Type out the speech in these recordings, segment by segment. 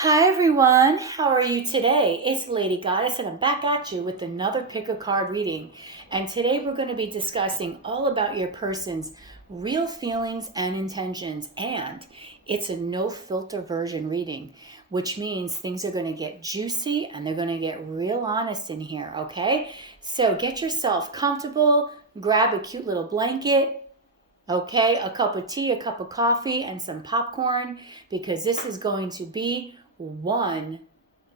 Hi everyone, how are you today? It's Lady Goddess and I'm back at you with another pick a card reading. And today we're going to be discussing all about your person's real feelings and intentions. And it's a no filter version reading, which means things are going to get juicy and they're going to get real honest in here, okay? So get yourself comfortable, grab a cute little blanket, okay, a cup of tea, a cup of coffee, and some popcorn, because this is going to be one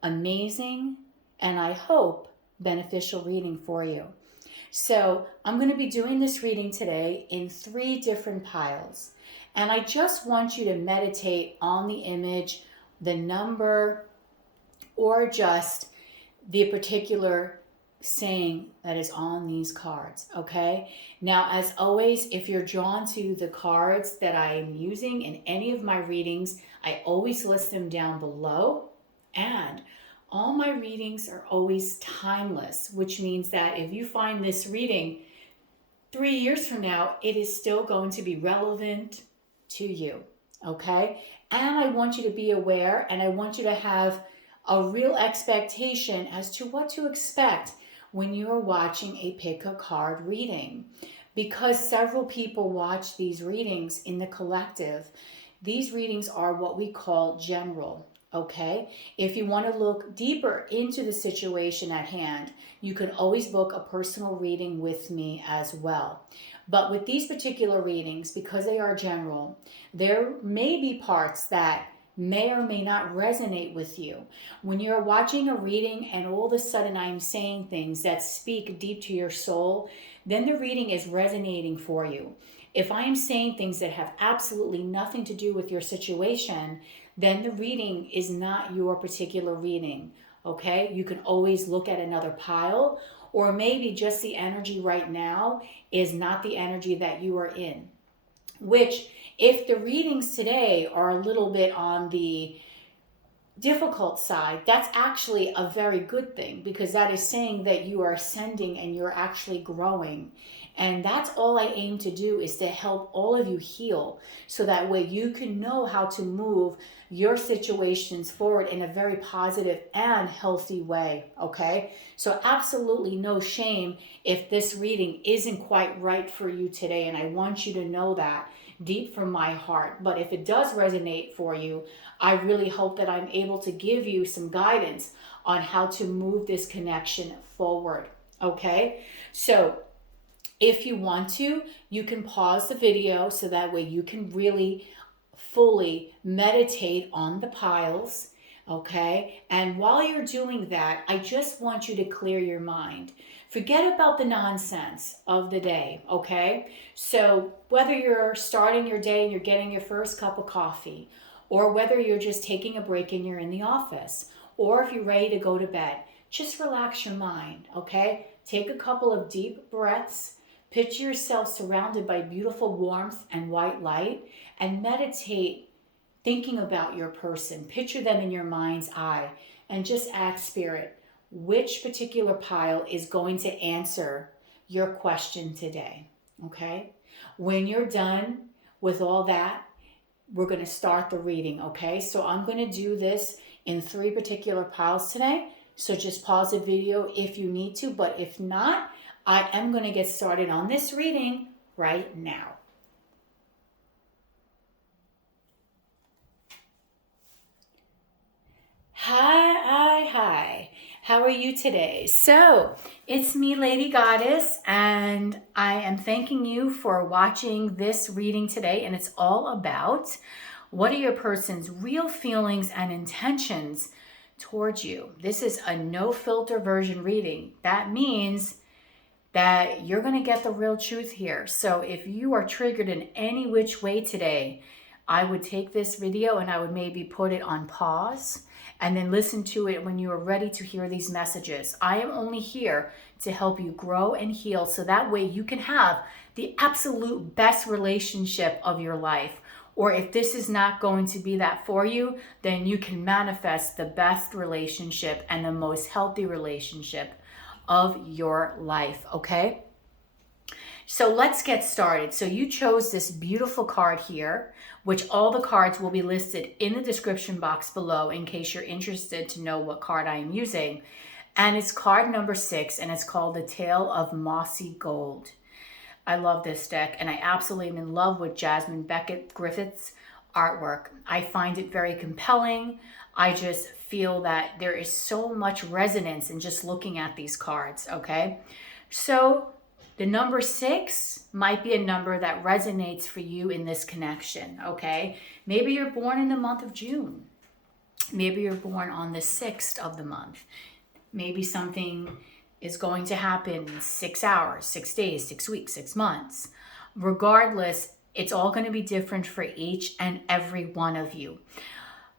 amazing and I hope beneficial reading for you. So I'm going to be doing this reading today in 3 different piles. And I just want you to meditate on the image, the number, or just the particular saying that is on these cards, okay? Now, as always, if you're drawn to the cards that I'm using in any of my readings, I always list them down below. And all my readings are always timeless, which means that if you find this reading 3 years from now, it is still going to be relevant to you, okay? And I want you to be aware and I want you to have a real expectation as to what to expect when you're watching a pick a card reading. Because several people watch these readings in the collective, these readings are what we call general, okay? If you want to look deeper into the situation at hand, you can always book a personal reading with me as well. But with these particular readings, because they are general, there may be parts that may or may not resonate with you. When you're watching a reading and all of a sudden I'm saying things that speak deep to your soul, then the reading is resonating for you. If I am saying things that have absolutely nothing to do with your situation, then the reading is not your particular reading, okay? You can always look at another pile, or maybe just the energy right now is not the energy that you are in. Which, if the readings today are a little bit on the difficult side, that's actually a very good thing, because that is saying that you are ascending and you're actually growing. And that's all I aim to do, is to help all of you heal, so that way you can know how to move your situations forward in a very positive and healthy way, okay? So absolutely no shame if this reading isn't quite right for you today, and I want you to know that deep from my heart. But if it does resonate for you, I really hope that I'm able to give you some guidance on how to move this connection forward, okay? So if you want to, you can pause the video so that way you can really fully meditate on the piles, okay? And while you're doing that, I just want you to clear your mind. Forget about the nonsense of the day, okay? So whether you're starting your day and you're getting your first cup of coffee, or whether you're just taking a break and you're in the office, or if you're ready to go to bed, just relax your mind, okay? Take a couple of deep breaths. Picture yourself surrounded by beautiful warmth and white light, and meditate thinking about your person. Picture them in your mind's eye and just ask Spirit, which particular pile is going to answer your question today, okay? When you're done with all that, we're going to start the reading, okay? So I'm going to do this in 3 particular piles today. So just pause the video if you need to, but if not, I am going to get started on this reading right now. Hi. How are you today? So, it's me, Lady Goddess, and I am thanking you for watching this reading today, and it's all about what are your person's real feelings and intentions towards you. This is a no filter version reading. That means that you're going to get the real truth here. So if you are triggered in any which way today, I would take this video and I would maybe put it on pause and then listen to it when you are ready to hear these messages. I am only here to help you grow and heal, so that way you can have the absolute best relationship of your life. Or if this is not going to be that for you, then you can manifest the best relationship and the most healthy relationship of your life, okay? So let's get started. So you chose this beautiful card here, which all the cards will be listed in the description box below in case you're interested to know what card I am using. And it's card number 6, and it's called The Tale of Mossy Gold. I love this deck, and I absolutely am in love with Jasmine Becket Griffith's artwork. I find it very compelling. I just feel that there is so much resonance in just looking at these cards, okay? So the number 6 might be a number that resonates for you in this connection, okay? Maybe you're born in the month of June. Maybe you're born on the 6th of the month. Maybe something is going to happen in 6 hours, 6 days, 6 weeks, 6 months. Regardless, it's all going to be different for each and every one of you.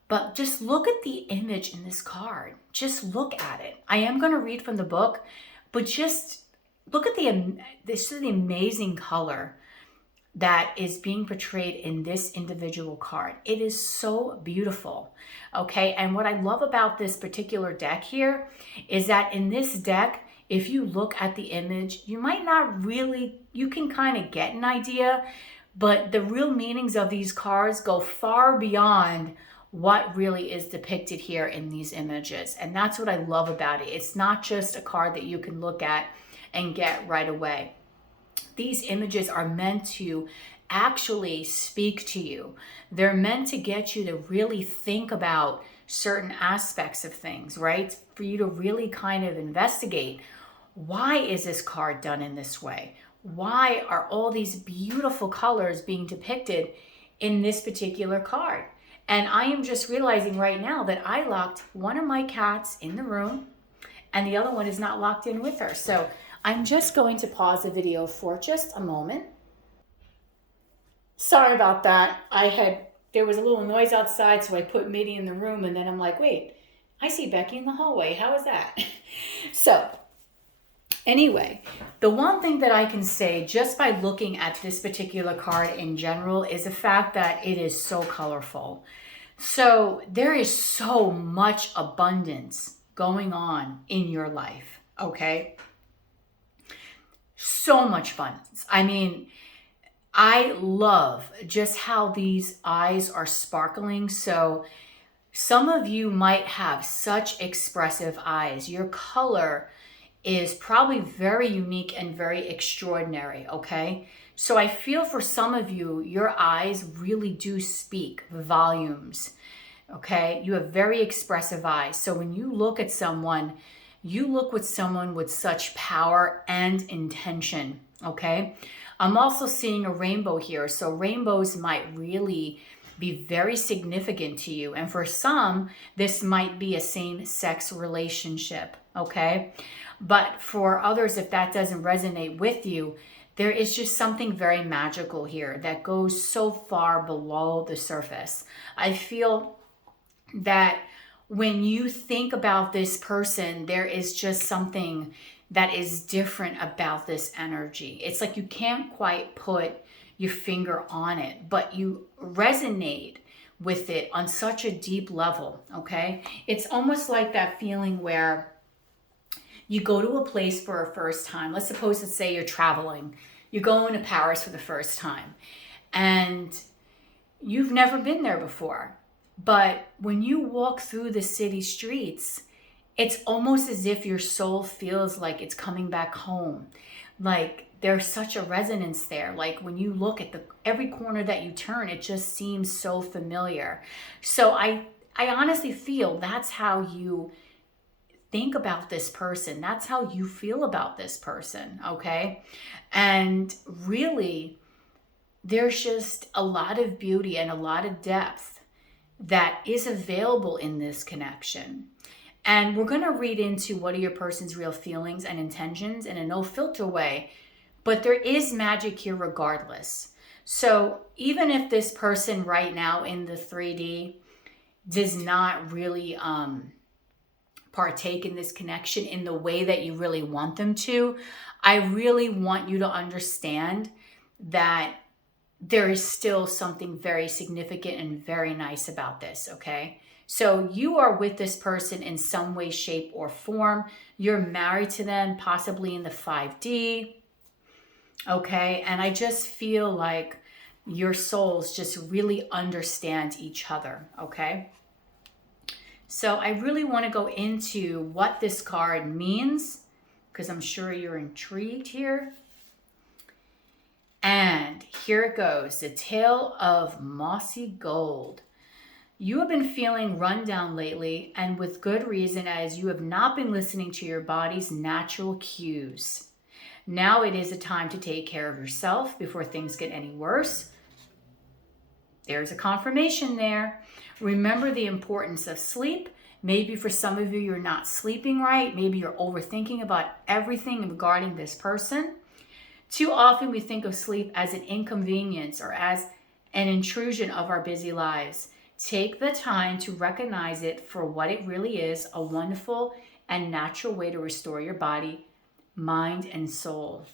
But just look at the image in this card. Just look at it. I am going to read from the book, but just look at the amazing color that is being portrayed in this individual card. It is so beautiful, okay? And what I love about this particular deck here is that in this deck, if you look at the image, you might not really, you can kind of get an idea, but the real meanings of these cards go far beyond what really is depicted here in these images. And that's what I love about it. It's not just a card that you can look at and get right away. These images are meant to actually speak to you. They're meant to get you to really think about certain aspects of things, right? For you to really kind of investigate, why is this card done in this way? Why are all these beautiful colors being depicted in this particular card? And I am just realizing right now that I locked one of my cats in the room and the other one is not locked in with her. So I'm just going to pause the video for just a moment. Sorry about that. There was a little noise outside, so I put Mitty in the room, and then I'm like, wait, I see Becky in the hallway. How is that? So anyway, the one thing that I can say just by looking at this particular card in general is the fact that it is so colorful. So there is so much abundance going on in your life, okay? So much abundance. I mean, I love just how these eyes are sparkling. So some of you might have such expressive eyes. Your color is probably very unique and very extraordinary, okay? So I feel for some of you, your eyes really do speak volumes, okay? You have very expressive eyes. So when you look at someone, you look with someone with such power and intention, okay? I'm also seeing a rainbow here. So rainbows might really be very significant to you. And for some, this might be a same-sex relationship, okay? But for others, if that doesn't resonate with you, there is just something very magical here that goes so far below the surface. I feel that when you think about this person, there is just something that is different about this energy. It's like you can't quite put your finger on it, but you resonate with it on such a deep level, okay? It's almost like that feeling where you go to a place for a first time. Let's say you're traveling. You're going to Paris for the first time, and you've never been there before. But when you walk through the city streets, it's almost as if your soul feels like it's coming back home. Like there's such a resonance there. Like when you look at every corner that you turn, it just seems so familiar. So I honestly feel that's how you think about this person. That's how you feel about this person, okay? And really, there's just a lot of beauty and a lot of depth that is available in this connection. And we're going to read into what are your person's real feelings and intentions in a no filter way, but there is magic here regardless. So even if this person right now in the 3D does not really partake in this connection in the way that you really want them to, I really want you to understand that there is still something very significant and very nice about this, okay? So you are with this person in some way, shape, or form. You're married to them, possibly in the 5D, Okay, and I just feel like your souls just really understand each other. Okay, so I really want to go into what this card means, because I'm sure you're intrigued here. And here it goes, the Tale of Mossy Gold. You have been feeling run down lately, and with good reason, as you have not been listening to your body's natural cues. Now it is a time to take care of yourself before things get any worse. There's a confirmation there. Remember the importance of sleep. Maybe for some of you, you're not sleeping right. Maybe you're overthinking about everything regarding this person. Too often we think of sleep as an inconvenience or as an intrusion of our busy lives. Take the time to recognize it for what it really is, a wonderful and natural way to restore your body, mind, and soul.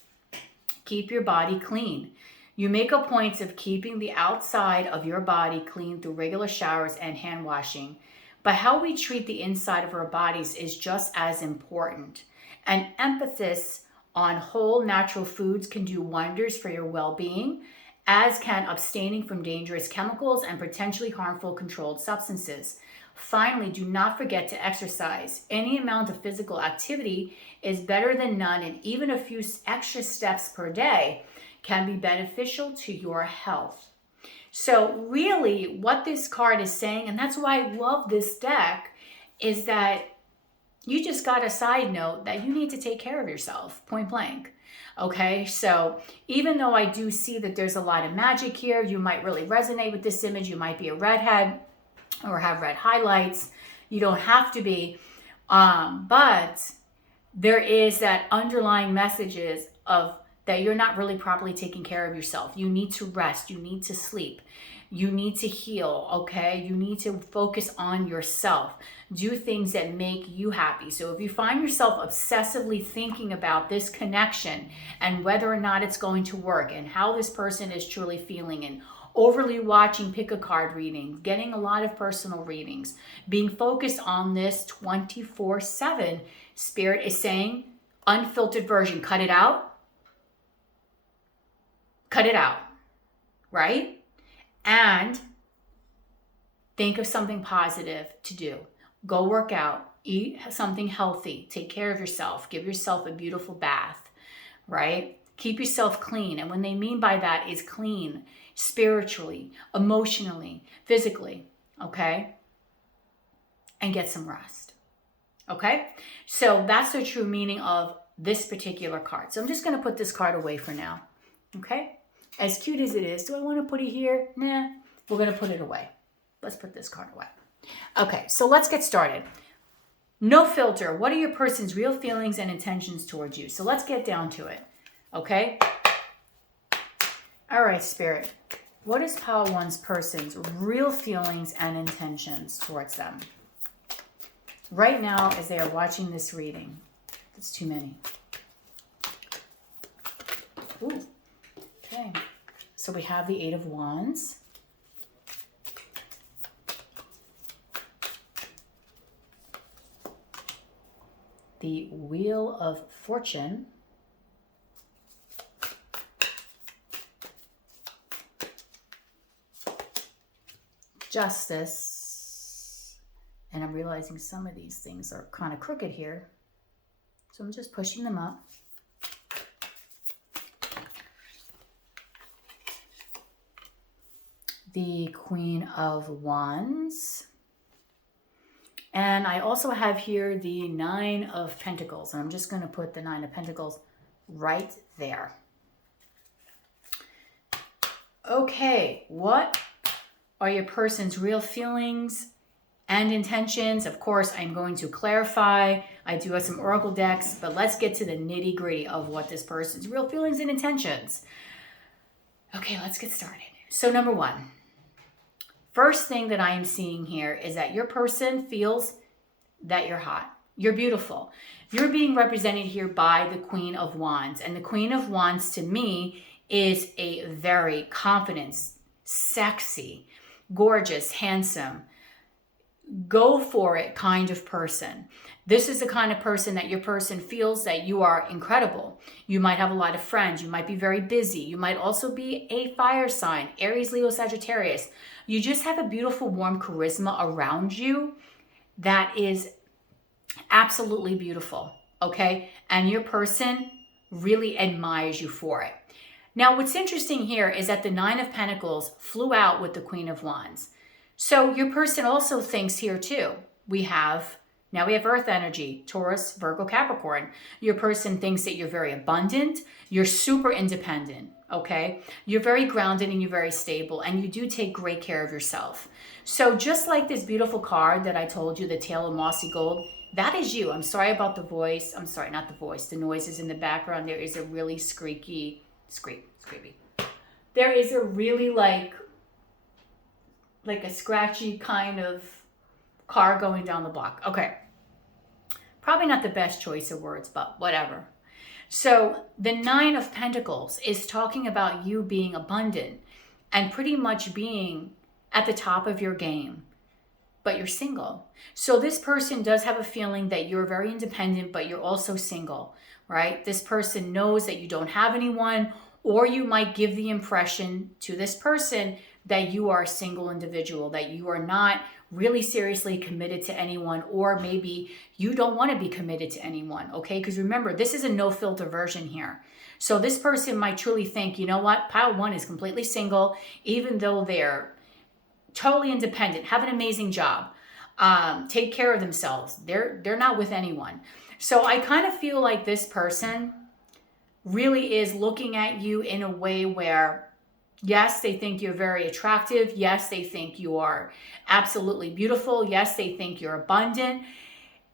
Keep your body clean. You make a point of keeping the outside of your body clean through regular showers and hand washing. But how we treat the inside of our bodies is just as important. An emphasis on whole natural foods can do wonders for your well-being, as can abstaining from dangerous chemicals and potentially harmful controlled substances. Finally, do not forget to exercise. Any amount of physical activity is better than none, and even a few extra steps per day can be beneficial to your health. So really what this card is saying, and that's why I love this deck, is that you just got a side note that you need to take care of yourself, point blank. Okay, so even though I do see that there's a lot of magic here, you might really resonate with this image. You might be a redhead or have red highlights. You don't have to be, but there is that underlying messages of that you're not really properly taking care of yourself. You need to rest. You need to sleep. You need to heal, okay? You need to focus on yourself. Do things that make you happy. So if you find yourself obsessively thinking about this connection and whether or not it's going to work and how this person is truly feeling, and overly watching pick-a-card readings, getting a lot of personal readings, being focused on this 24/7, Spirit is saying, unfiltered version, cut it out. Cut it out, right? And think of something positive to do. Go work out, eat something healthy, take care of yourself, give yourself a beautiful bath, right? Keep yourself clean. And what they mean by that is clean spiritually, emotionally, physically, okay? And get some rest, okay? So that's the true meaning of this particular card. So I'm just going to put this card away for now, okay? As cute as it is, do I want to put it here? Nah, we're going to put it away. Let's put this card away. Okay, so let's get started. No filter. What are your person's real feelings and intentions towards you? So let's get down to it, okay? All right, Spirit. What is Pile One's person's real feelings and intentions towards them? Right now, as they are watching this reading. That's too many. Ooh. Okay, so we have the Eight of Wands. The Wheel of Fortune. Justice. And I'm realizing some of these things are kind of crooked here, so I'm just pushing them up. The Queen of Wands. And I also have here the Nine of Pentacles. And I'm just going to put the Nine of Pentacles right there. Okay, what are your person's real feelings and intentions? Of course, I'm going to clarify. I do have some oracle decks, but let's get to the nitty-gritty of what this person's real feelings and intentions. Okay, let's get started. So number one. First thing that I am seeing here is that your person feels that you're hot. You're beautiful. You're being represented here by the Queen of Wands. And the Queen of Wands to me is a very confident, sexy, gorgeous, handsome, go for it kind of person. This is the kind of person that your person feels that you are incredible. You might have a lot of friends. You might be very busy. You might also be a fire sign, Aries, Leo, Sagittarius. You just have a beautiful, warm charisma around you that is absolutely beautiful, okay? And your person really admires you for it. Now, what's interesting here is that the Nine of Pentacles flew out with the Queen of Wands. So your person also thinks here too. Now we have Earth energy, Taurus, Virgo, Capricorn. Your person thinks that you're very abundant. You're super independent, okay? You're very grounded and you're very stable, and you do take great care of yourself. So just like this beautiful card that I told you, the Tail of Mossy Gold, that is you. I'm sorry about the voice. I'm sorry, not the voice. The noises in the background. There is a really screepy. There is a really like a scratchy kind of car going down the block. Okay. Probably not the best choice of words, but whatever. So the Nine of Pentacles is talking about you being abundant and pretty much being at the top of your game, but you're single. So this person does have a feeling that you're very independent, but you're also single, right? This person knows that you don't have anyone, or you might give the impression to this person that you are a single individual, that you are not really seriously committed to anyone, or maybe you don't want to be committed to anyone, okay? Because remember, this is a no filter version here. So this person might truly think, you know what, pile one is completely single, even though they're totally independent, have an amazing job, take care of themselves. They're not with anyone. So I kind of feel like this person really is looking at you in a way where, yes, they think you're very attractive. Yes, they think you are absolutely beautiful. Yes, they think you're abundant.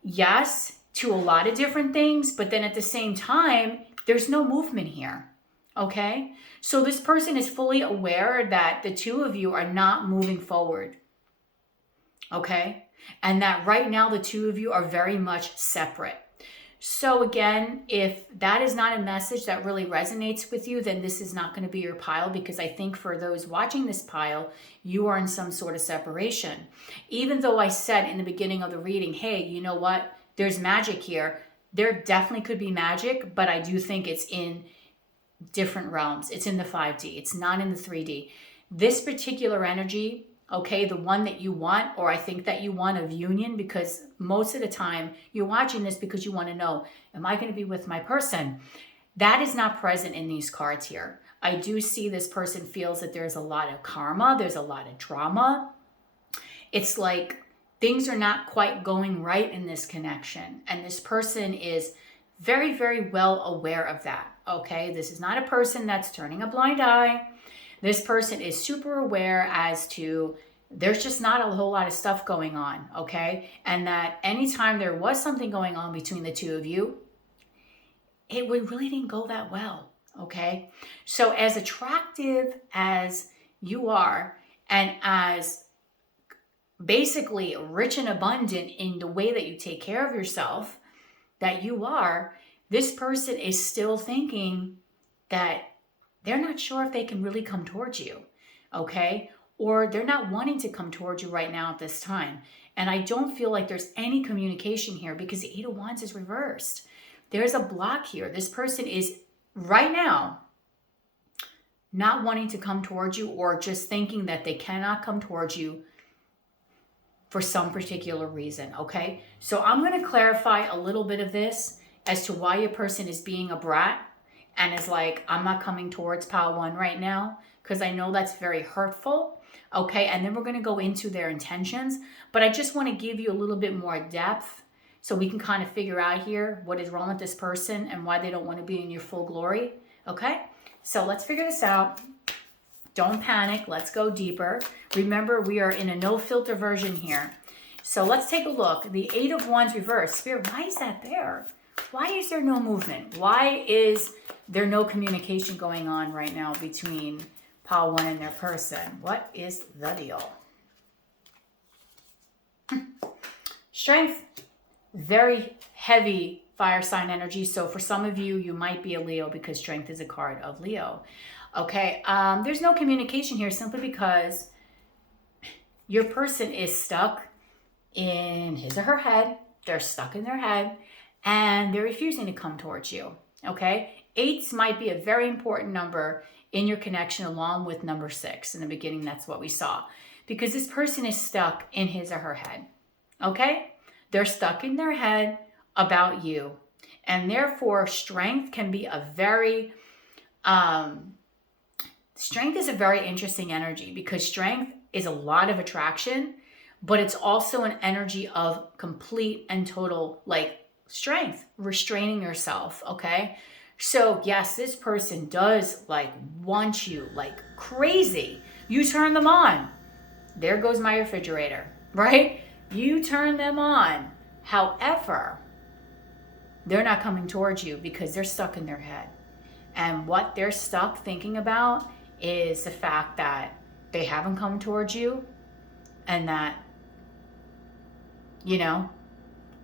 Yes, to a lot of different things. But then at the same time, there's no movement here. Okay? So this person is fully aware that the two of you are not moving forward. Okay? And that right now the two of you are very much separate. So again, if that is not a message that really resonates with you, then this is not going to be your pile, because I think for those watching this pile, you are in some sort of separation. Even though I said in the beginning of the reading, hey, you know what? There's magic here. There definitely could be magic, but I do think it's in different realms. It's in the 5D. It's not in the 3D. This particular energy, okay, the one that you want, or I think that you want, of union, because most of the time you're watching this because you want to know, am I going to be with my person? That is not present in these cards here. I do see this person feels that there's a lot of karma. There's a lot of drama. It's like things are not quite going right in this connection. And this person is very, very well aware of that. Okay, this is not a person that's turning a blind eye. This person is super aware as to there's just not a whole lot of stuff going on, okay? And that anytime there was something going on between the two of you, it really didn't go that well, okay? So as attractive as you are, and as basically rich and abundant in the way that you take care of yourself, that you are, this person is still thinking that they're not sure if they can really come towards you, okay? Or they're not wanting to come towards you right now at this time. And I don't feel like there's any communication here because the Eight of Wands is reversed. There's a block here. This person is right now not wanting to come towards you, or just thinking that they cannot come towards you for some particular reason, okay? So I'm going to clarify a little bit of this as to why your person is being a brat and is like, I'm not coming towards pile one right now, because I know that's very hurtful, okay? And then we're going to go into their intentions, but I just want to give you a little bit more depth so we can kind of figure out here what is wrong with this person and why they don't want to be in your full glory, okay? So let's figure this out. Don't panic. Let's go deeper. Remember, we are in a no filter version here. So let's take a look. The Eight of Wands reversed. Spirit, why is that there? Why is there no movement? Why is there no communication going on right now between pile one and their person? What is the deal? Strength, very heavy fire sign energy. So for some of you, you might be a Leo because strength is a card of Leo. Okay, there's no communication here simply because your person is stuck in his or her head. They're stuck in their head and they're refusing to come towards you. Okay? 8s might be a very important number in your connection, along with number 6. In the beginning, that's what we saw. Because this person is stuck in his or her head. Okay? They're stuck in their head about you. And therefore, strength can be a very, strength is a very interesting energy, because strength is a lot of attraction, but it's also an energy of complete and total, like, strength, restraining yourself, okay? So yes, this person does, like, want you like crazy. You turn them on. There goes my refrigerator, right? You turn them on. However, they're not coming towards you because they're stuck in their head. And what they're stuck thinking about is the fact that they haven't come towards you, and that, you know,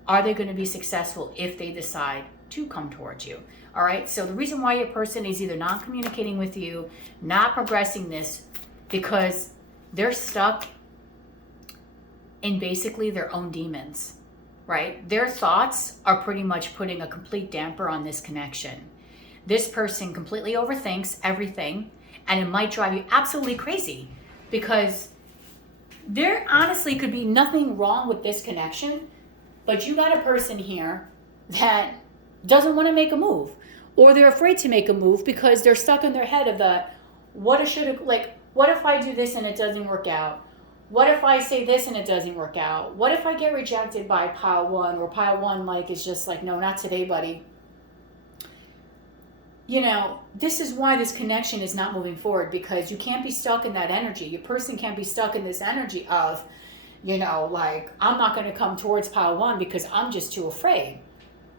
are they going to be successful if they decide to come towards you? All right. So the reason why your person is either not communicating with you, not progressing this, because they're stuck in basically their own demons, right? Their thoughts are pretty much putting a complete damper on this connection. This person completely overthinks everything, and it might drive you absolutely crazy, because there honestly could be nothing wrong with this connection, but you got a person here that doesn't want to make a move, or they're afraid to make a move because they're stuck in their head of the, what if I do this and it doesn't work out? What if I say this and it doesn't work out? What if I get rejected by pile 1, or pile 1 like is just like, no, not today, buddy. You know, this is why this connection is not moving forward, because you can't be stuck in that energy. Your person can't be stuck in this energy of, you know, like, I'm not going to come towards pile 1 because I'm just too afraid.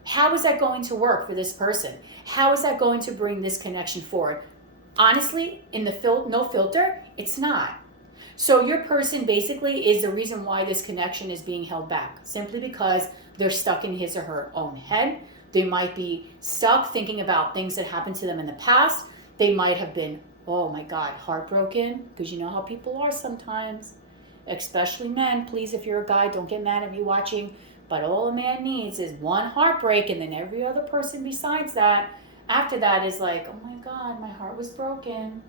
How is that going to work for this person? How is that going to bring this connection forward? Honestly, in the no filter, it's not. So your person basically is the reason why this connection is being held back, simply because they're stuck in his or her own head. They might be stuck thinking about things that happened to them in the past. They might have been, oh my God, heartbroken, because you know how people are sometimes, especially men. Please, if you're a guy, don't get mad at me watching. But all a man needs is one heartbreak, and then every other person besides that, after that, is like, oh my God, my heart was broken.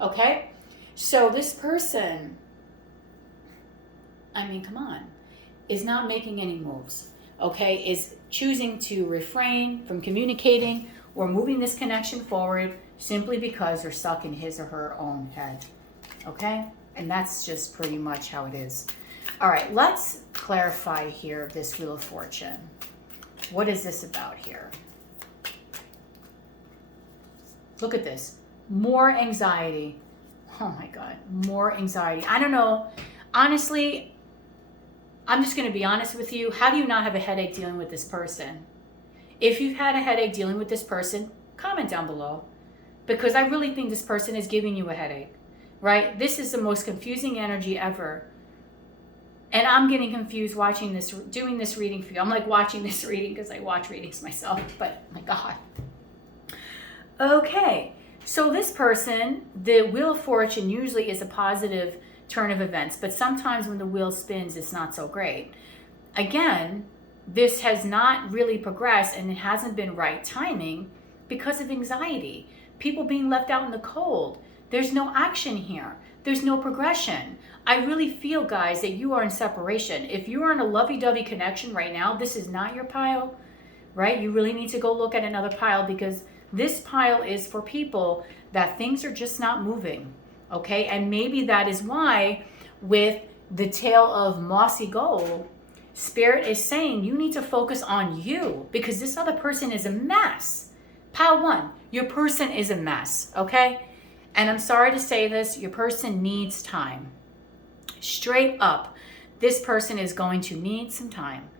Okay? So this person, I mean, come on, is not making any moves, okay? Is choosing to refrain from communicating or moving this connection forward simply because they're stuck in his or her own head, okay? And that's just pretty much how it is. All right, let's clarify here this Wheel of Fortune. What is this about here? Look at this. More anxiety. Oh my God, more anxiety. I don't know. Honestly, I'm just going to be honest with you. How do you not have a headache dealing with this person? If you've had a headache dealing with this person, comment down below, because I really think this person is giving you a headache, right? This is the most confusing energy ever. And I'm getting confused watching this, doing this reading for you. I'm like watching this reading because I watch readings myself, but my God. Okay, so this person, the Wheel of Fortune usually is a positive turn of events, but sometimes when the wheel spins, it's not so great. Again, this has not really progressed, and it hasn't been right timing because of anxiety. People being left out in the cold. There's no action here. There's no progression. I really feel, guys, that you are in separation. If you are in a lovey-dovey connection right now, this is not your pile, right? You really need to go look at another pile, because this pile is for people that things are just not moving, okay? And maybe that is why with the tale of Mossy Gold, Spirit is saying you need to focus on you, because this other person is a mess. Pile 1, your person is a mess, okay? And I'm sorry to say this, your person needs time. Straight up, this person is going to need some time.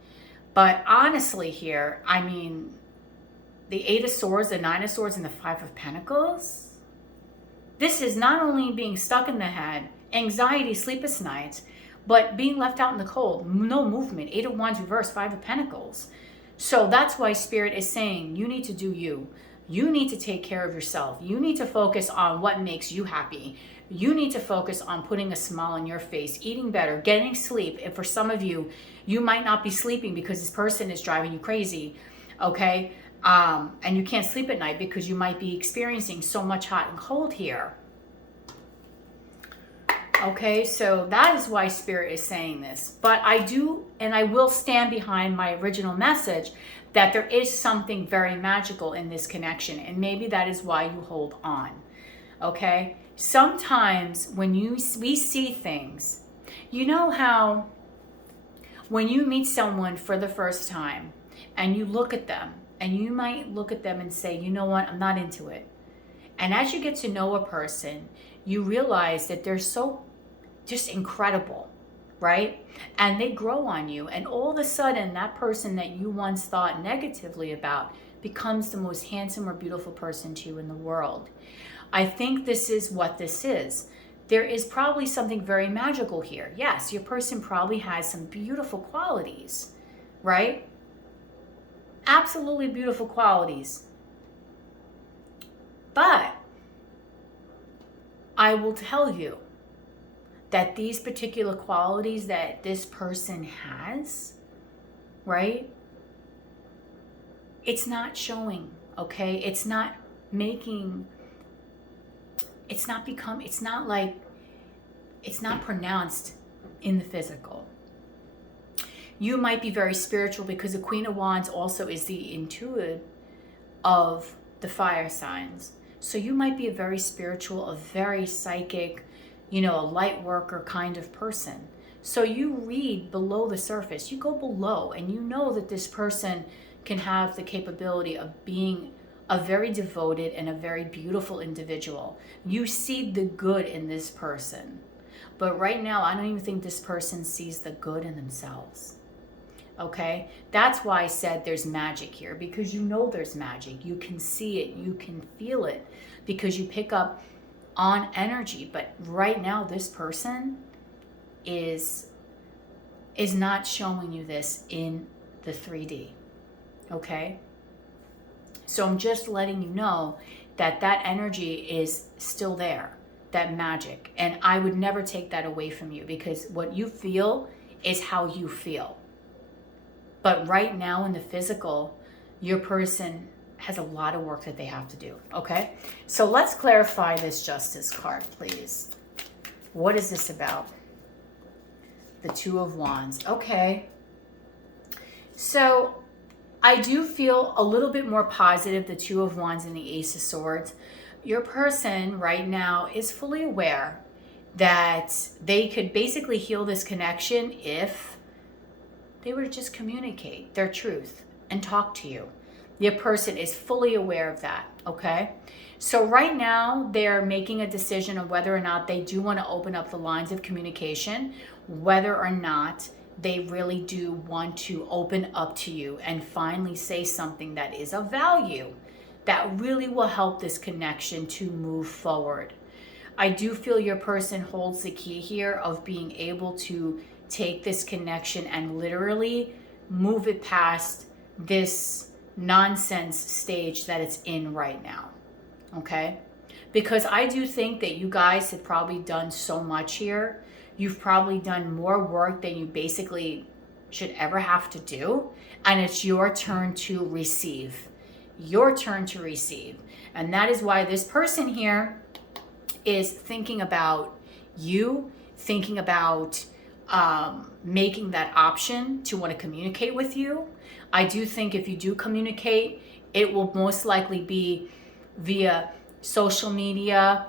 But honestly here, I mean, the 8 of Swords, the 9 of Swords, and the 5 of Pentacles, this is not only being stuck in the head, anxiety, sleepless nights, but being left out in the cold, no movement, 8 of Wands reverse, 5 of Pentacles. So that's why Spirit is saying you need to do you. You need to take care of yourself. You need to focus on what makes you happy. You need to focus on putting a smile on your face, eating better, getting sleep. And for some of you, you might not be sleeping because this person is driving you crazy, okay? And you can't sleep at night because you might be experiencing so much hot and cold here. Okay, so that is why Spirit is saying this. But I do, and I will stand behind my original message, that there is something very magical in this connection. And maybe that is why you hold on. Okay? Sometimes when we see things, you know how when you meet someone for the first time and you look at them, and you might look at them and say, you know what, I'm not into it. And as you get to know a person, you realize that they're so just incredible, right? And they grow on you. And all of a sudden, that person that you once thought negatively about becomes the most handsome or beautiful person to you in the world. I think this is what this is. There is probably something very magical here. Yes, your person probably has some beautiful qualities, right? Absolutely beautiful qualities. But I will tell you that these particular qualities that this person has, right? It's not showing, okay? It's not pronounced in the physical. You might be very spiritual because the Queen of Wands also is the intuitive of the fire signs. So you might be a very spiritual, a very psychic, a light worker kind of person. So you read below the surface. You go below and you know that this person can have the capability of being a very devoted and a very beautiful individual. You see the good in this person. But right now, I don't even think this person sees the good in themselves. Okay? That's why I said there's magic here, because you know there's magic. You can see it. You can feel it because you pick up on energy. But right now, this person is not showing you this in the 3D. Okay? So I'm just letting you know that that energy is still there, that magic. And I would never take that away from you, because what you feel is how you feel. But right now in the physical, your person has a lot of work that they have to do, okay? So let's clarify this Justice card, please. What is this about? The Two of Wands. Okay. So I do feel a little bit more positive, the Two of Wands and the Ace of Swords. Your person right now is fully aware that they could basically heal this connection if they were to just communicate their truth and talk to you. Your person is fully aware of that, okay? So right now, they're making a decision on whether or not they do want to open up the lines of communication, whether or not they really do want to open up to you and finally say something that is of value, that really will help this connection to move forward. I do feel your person holds the key here of being able to take this connection and literally move it past this nonsense stage that it's in right now, okay? Because I do think that you guys have probably done so much here. You've probably done more work than you basically should ever have to do, and it's your turn to receive. Your turn to receive. And that is why this person here is thinking about you, thinking about making that option to want to communicate with you. I do think if you do communicate, it will most likely be via social media,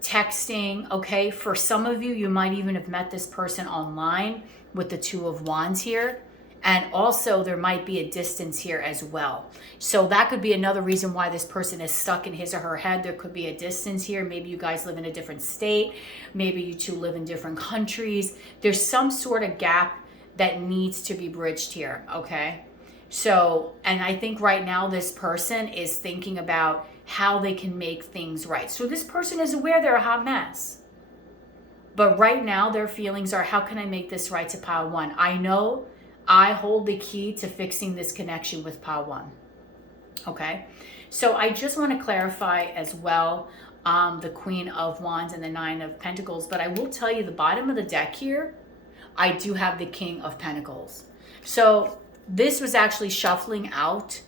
texting, okay? For some of you, you might even have met this person online with the Two of Wands here. And also there might be a distance here as well. So that could be another reason why this person is stuck in his or her head. There could be a distance here. Maybe you guys live in a different state. Maybe you two live in different countries. There's some sort of gap that needs to be bridged here, okay? So, and I think right now this person is thinking about how they can make things right. So this person is aware they're a hot mess. But right now their feelings are, how can I make this right to pile one? I know I hold the key to fixing this connection with pile one. Okay, so I just want to clarify as well the Queen of Wands and the Nine of Pentacles, but I will tell you the bottom of the deck here, I do have the King of Pentacles. So this was actually shuffling out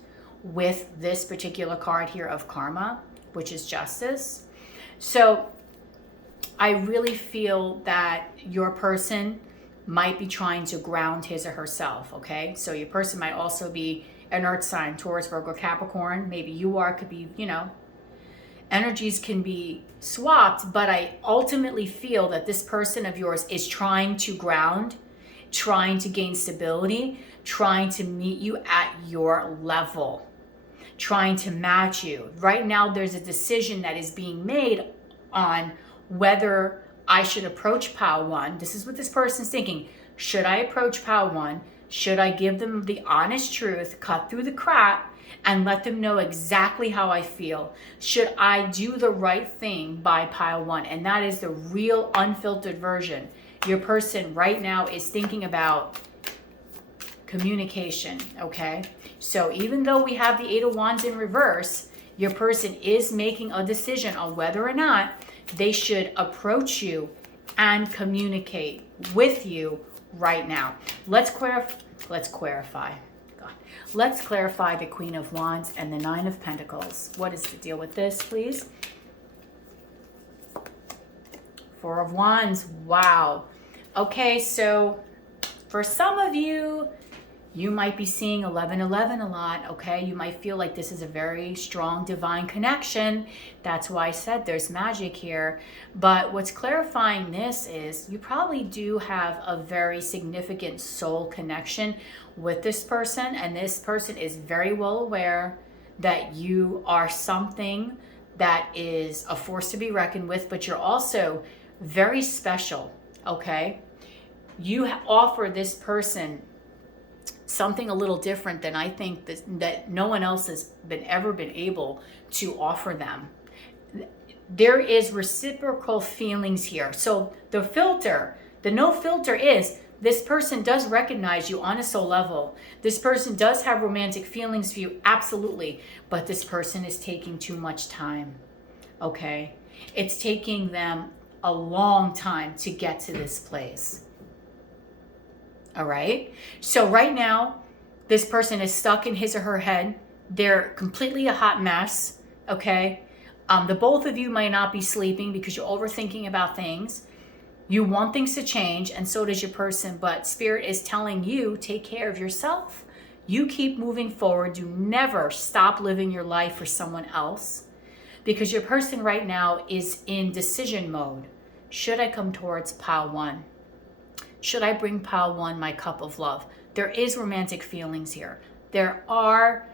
with this particular card here of Karma, which is Justice. So I really feel that your person might be trying to ground his or herself, okay? So your person might also be an earth sign, Taurus, Virgo, Capricorn. Maybe you are, could be, you know, energies can be swapped, but I ultimately feel that this person of yours is trying to ground, trying to gain stability, trying to meet you at your level, trying to match you. Right now, there's a decision that is being made on whether I should approach Pile 1. This is what this person's thinking. Should I approach Pile 1? Should I give them the honest truth, cut through the crap, and let them know exactly how I feel? Should I do the right thing by Pile 1? And that is the real unfiltered version. Your person right now is thinking about communication, okay? So even though we have the Eight of Wands in reverse, your person is making a decision on whether or not they should approach you and communicate with you right now. Let's clarify. Let's clarify the Queen of Wands and the Nine of Pentacles. What is the deal with this, please? Four of Wands. Wow. Okay, so for some of you, you might be seeing 1111 a lot, okay? You might feel like this is a very strong divine connection. That's why I said there's magic here. But what's clarifying this is you probably do have a very significant soul connection with this person, and this person is very well aware that you are something that is a force to be reckoned with, but you're also very special, okay? You offer this person something a little different than I think that no one else has ever been able to offer them. There is reciprocal feelings here. So the no filter is this person does recognize you on a soul level. This person does have romantic feelings for you, absolutely. But this person is taking too much time, okay? It's taking them a long time to get to this place. All right. So right now, this person is stuck in his or her head. They're completely a hot mess. Okay. The both of you might not be sleeping because you're overthinking about things. You want things to change, and so does your person. But Spirit is telling you, take care of yourself. You keep moving forward. You never stop living your life for someone else, because your person right now is in decision mode. Should I come towards Pile 1? Should I bring Pile 1 my cup of love? There is romantic feelings here. There are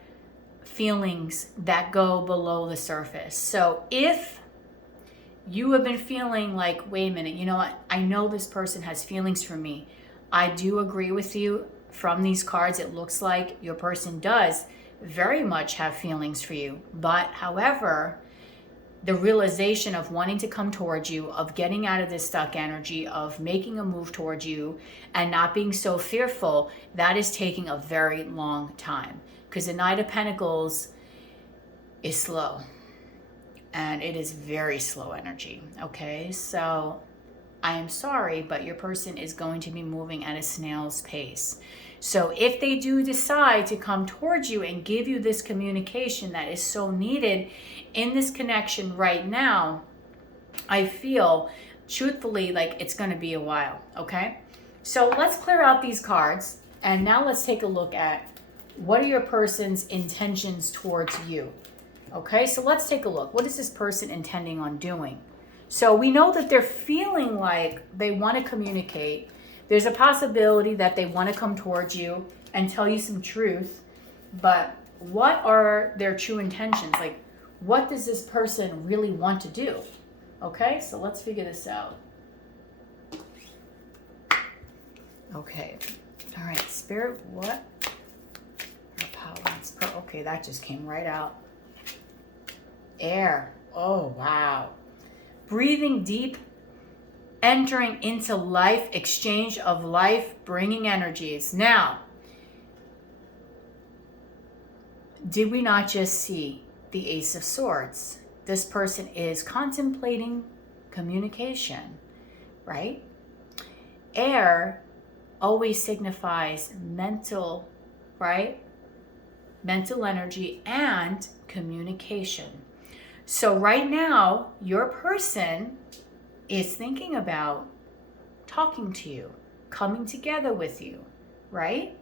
feelings that go below the surface. So if you have been feeling like, wait a minute, you know what? I know this person has feelings for me. I do agree with you. From these cards, it looks like your person does very much have feelings for you. But however, the realization of wanting to come towards you, of getting out of this stuck energy, of making a move towards you and not being so fearful, that is taking a very long time. Because the Knight of Pentacles is slow. And it is very slow energy, okay? So I am sorry, but your person is going to be moving at a snail's pace. So if they do decide to come towards you and give you this communication that is so needed in this connection right now, I feel truthfully like it's going to be a while, okay? So let's clear out these cards, and now let's take a look at what are your person's intentions towards you. Okay, so let's take a look. What is this person intending on doing? So we know that they're feeling like they want to communicate. There's a possibility that they want to come towards you and tell you some truth. But what are their true intentions? Like, what does this person really want to do? Okay, so let's figure this out. Okay, all right, Spirit, what? Okay, that just came right out. Air. Oh, wow. Breathing deep, entering into life, exchange of life, bringing energies. Now, Did we not just see the Ace of Swords? This person is contemplating communication, right? Air always signifies mental, right? Mental energy and communication. So right now, your person is thinking about talking to you, coming together with you, right?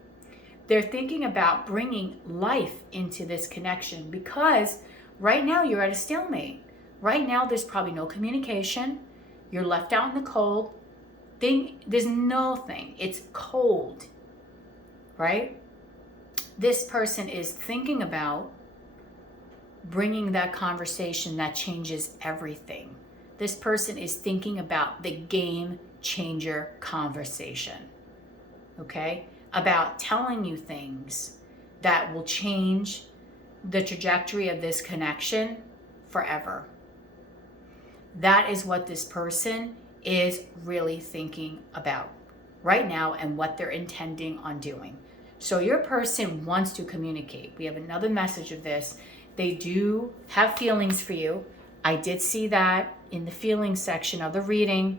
They're thinking about bringing life into this connection because right now you're at a stalemate. Right now, there's probably no communication. You're left out in the cold. There's nothing. It's cold, right? This person is thinking about bringing that conversation that changes everything. This person is thinking about the game changer conversation, okay? About telling you things that will change the trajectory of this connection forever. That is what this person is really thinking about right now and what they're intending on doing. So your person wants to communicate. We have another message of this. They do have feelings for you. I did see that in the feelings section of the reading.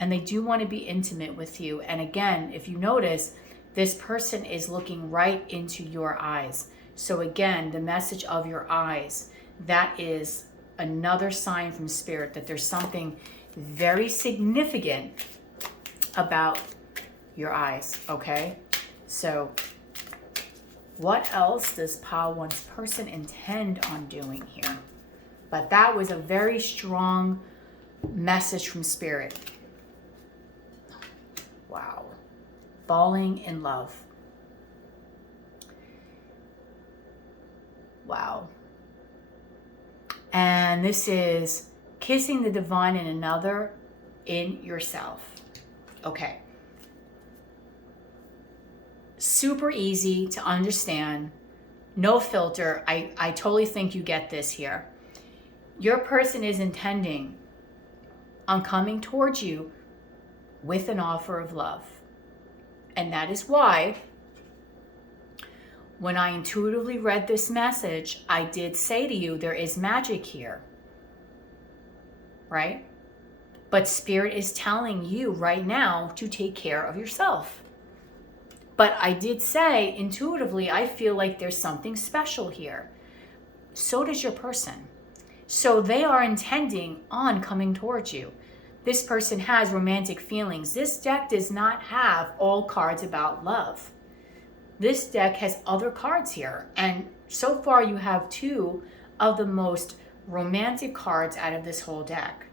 And they do want to be intimate with you. And again, if you notice, this person is looking right into your eyes. So again, the message of your eyes, that is another sign from Spirit that there's something very significant about your eyes, okay? So what else does Pile One's person intend on doing here? But that was a very strong message from Spirit. Wow. Falling in love. Wow. And this is kissing the divine in another, in yourself. Okay. Super easy to understand. No filter. I totally think you get this here. Your person is intending on coming towards you with an offer of love. And that is why when I intuitively read this message, I did say to you, there is magic here, right? But Spirit is telling you right now to take care of yourself. But I did say intuitively, I feel like there's something special here. So does your person. So they are intending on coming towards you. This person has romantic feelings. This deck does not have all cards about love. This deck has other cards here. And so far you have two of the most romantic cards out of this whole deck.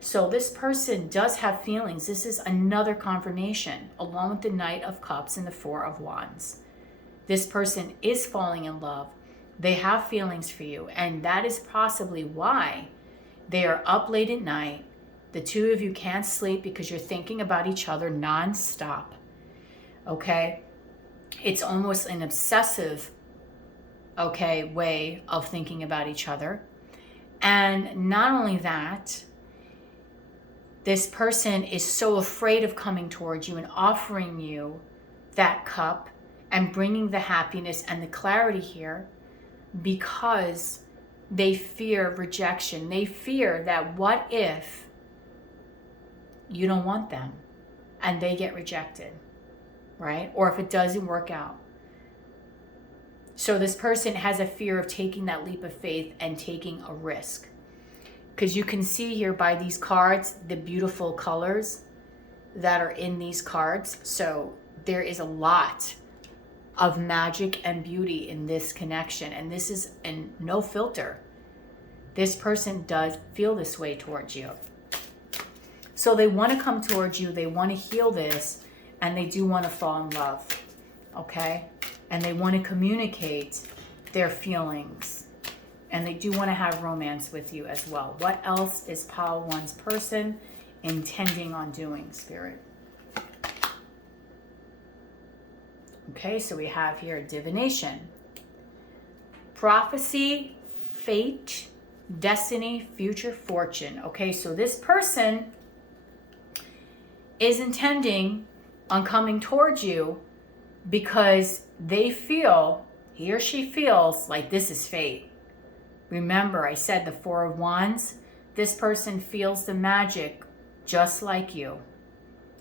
So this person does have feelings. This is another confirmation, along with the Knight of Cups and the Four of Wands. This person is falling in love. They have feelings for you. And that is possibly why they are up late at night. The two of you can't sleep because you're thinking about each other nonstop. Okay? It's almost an obsessive, okay, way of thinking about each other. And not only that, this person is so afraid of coming towards you and offering you that cup and bringing the happiness and the clarity here because they fear rejection. They fear that what if you don't want them and they get rejected, right? Or if it doesn't work out. So this person has a fear of taking that leap of faith and taking a risk. Because you can see here by these cards, the beautiful colors that are in these cards. So there is a lot of magic and beauty in this connection. And this is no filter. This person does feel this way towards you. So they want to come towards you. They want to heal this. And they do want to fall in love. Okay? And they want to communicate their feelings. And they do want to have romance with you as well. What else is Pile One's person intending on doing, Spirit? Okay, so we have here divination, prophecy, fate, destiny, future fortune. Okay, so this person is intending on coming towards you because they feel he or she feels like this is fate. Remember, I said the Four of Wands. This person feels the magic just like you.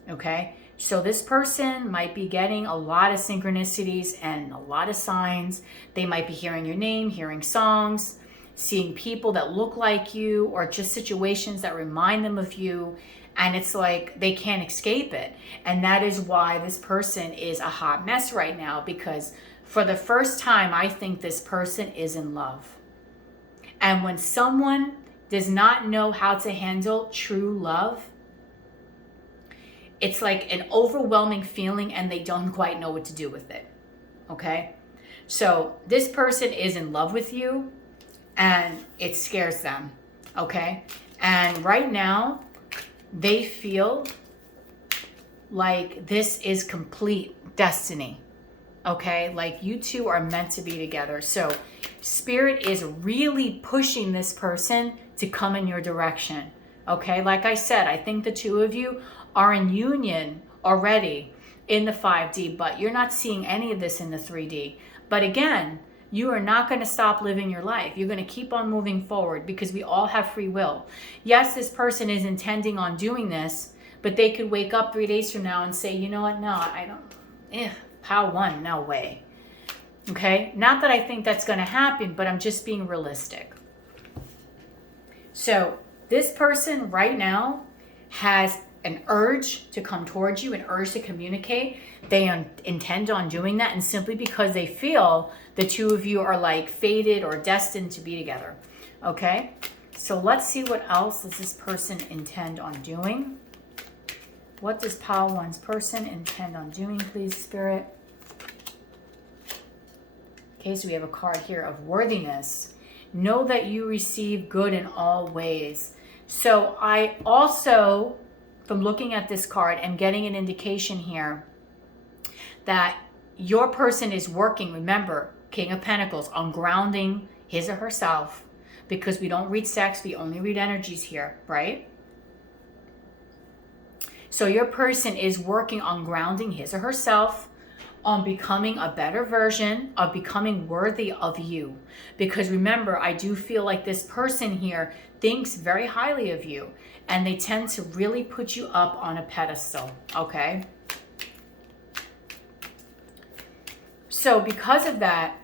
Okay? So this person might be getting a lot of synchronicities and a lot of signs. They might be hearing your name, hearing songs, seeing people that look like you, or just situations that remind them of you. And it's like they can't escape it. And that is why this person is a hot mess right now, because for the first time, I think this person is in love. And when someone does not know how to handle true love, it's like an overwhelming feeling and they don't quite know what to do with it. Okay? So this person is in love with you and it scares them. Okay? And right now, they feel like this is complete destiny. Okay? Like you two are meant to be together. So Spirit is really pushing this person to come in your direction. Okay? Like I said, I think the two of you are in union already in the 5D, but you're not seeing any of this in the 3D. But again, you are not going to stop living your life. You're going to keep on moving forward because we all have free will. Yes, this person is intending on doing this, but they could wake up 3 days from now and say, you know what? No, I don't, Pow 1, no way. Okay? Not that I think that's going to happen, but I'm just being realistic. So this person right now has an urge to come towards you, an urge to communicate. They intend on doing that, and simply because they feel the two of you are like fated or destined to be together. Okay? So let's see what else does this person intend on doing. What does Pile 1's person intend on doing, please, Spirit? Okay, so we have a card here of worthiness. Know that you receive good in all ways. So I also, from looking at this card, am getting an indication here that your person is working, remember, King of Pentacles, on grounding his or herself, because we don't read sex, we only read energies here, right? So your person is working on grounding his or herself, on becoming a better version, of becoming worthy of you. Because remember, I do feel like this person here thinks very highly of you, and they tend to really put you up on a pedestal, okay? So because of that,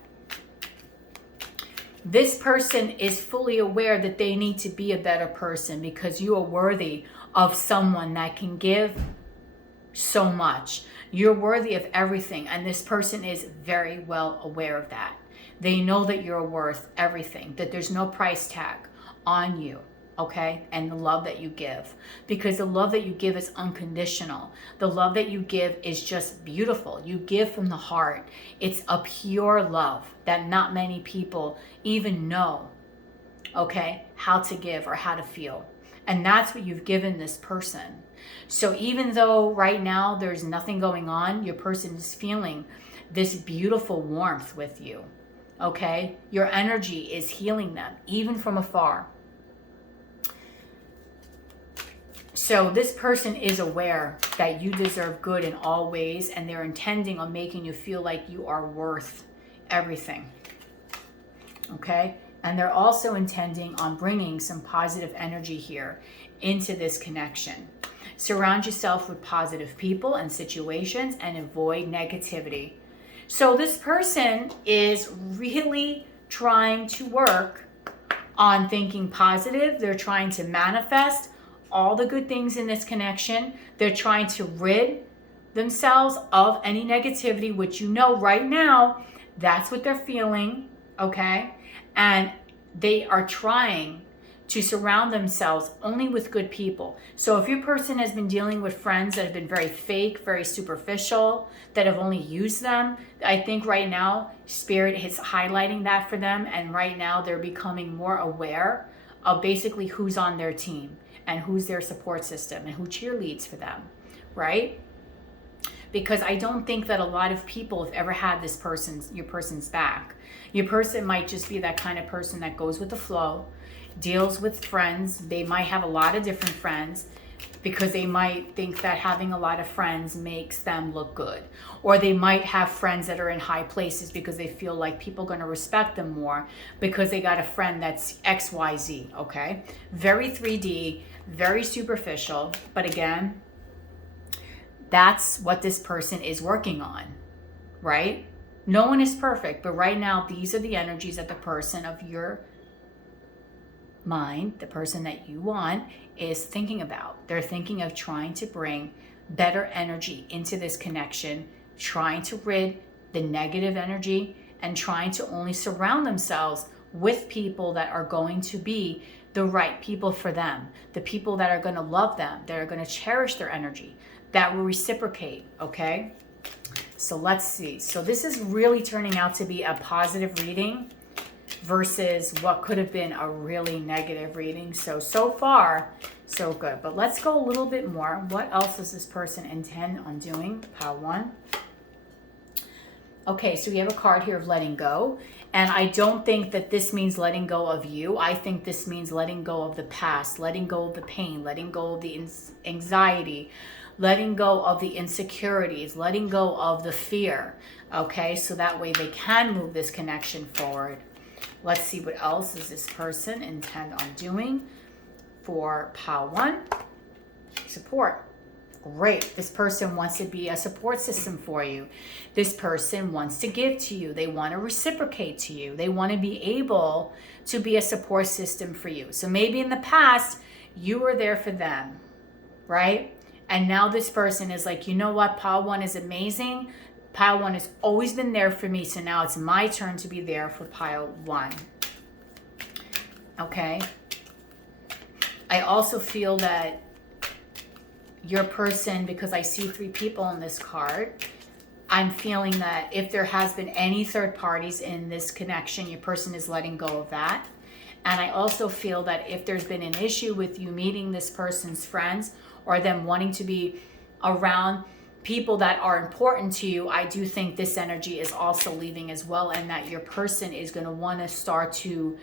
this person is fully aware that they need to be a better person, because you are worthy of someone that can give so much. You're worthy of everything, and this person is very well aware of that. They know that you're worth everything, that there's no price tag on you, okay? And the love that you give, because the love that you give is unconditional. The love that you give is just beautiful. You give from the heart. It's a pure love that not many people even know, okay, how to give or how to feel. And that's what you've given this person. So even though right now there's nothing going on, your person is feeling this beautiful warmth with you, okay? Your energy is healing them, even from afar. So this person is aware that you deserve good in all ways, and they're intending on making you feel like you are worth everything, okay? And they're also intending on bringing some positive energy here into this connection. Surround yourself with positive people and situations and avoid negativity. So this person is really trying to work on thinking positive. They're trying to manifest all the good things in this connection. They're trying to rid themselves of any negativity, which you know right now, that's what they're feeling, okay? And they are trying to surround themselves only with good people. So if your person has been dealing with friends that have been very fake, very superficial, that have only used them, I think right now Spirit is highlighting that for them, and right now they're becoming more aware of basically who's on their team and who's their support system and who cheerleads for them, right? Because I don't think that a lot of people have ever had your person's back. Your person might just be that kind of person that goes with the flow, deals with friends. They might have a lot of different friends, because they might think that having a lot of friends makes them look good. Or they might have friends that are in high places because they feel like people are going to respect them more because they got a friend that's XYZ, okay? Very 3D, very superficial, but again, that's what this person is working on, right? No one is perfect, but right now, these are the energies that the person of your mind, the person that you want, is thinking about. They're thinking of trying to bring better energy into this connection, trying to rid the negative energy, and trying to only surround themselves with people that are going to be the right people for them, the people that are going to love them, that are going to cherish their energy, that will reciprocate, okay? So let's see. So this is really turning out to be a positive reading versus what could have been a really negative reading. So far, so good. But let's go a little bit more. What else does this person intend on doing? Pile 1. Okay, so we have a card here of letting go. And I don't think that this means letting go of you. I think this means letting go of the past, letting go of the pain, letting go of the anxiety, letting go of the insecurities, letting go of the fear, okay? So that way they can move this connection forward. Let's see what else does this person intend on doing for pile 1. Support. Great. This person wants to be a support system for you. This person wants to give to you. They want to reciprocate to you. They want to be able to be a support system for you. So maybe in the past, you were there for them, right? And now this person is like, you know what? Pile 1 is amazing. Pile 1 has always been there for me. So now it's my turn to be there for pile 1. Okay. I also feel that your person, because I see 3 people in this card, I'm feeling that if there has been any third parties in this connection, your person is letting go of that. And I also feel that if there's been an issue with you meeting this person's friends or them wanting to be around people that are important to you, I do think this energy is also leaving as well, and that your person is going to want to start to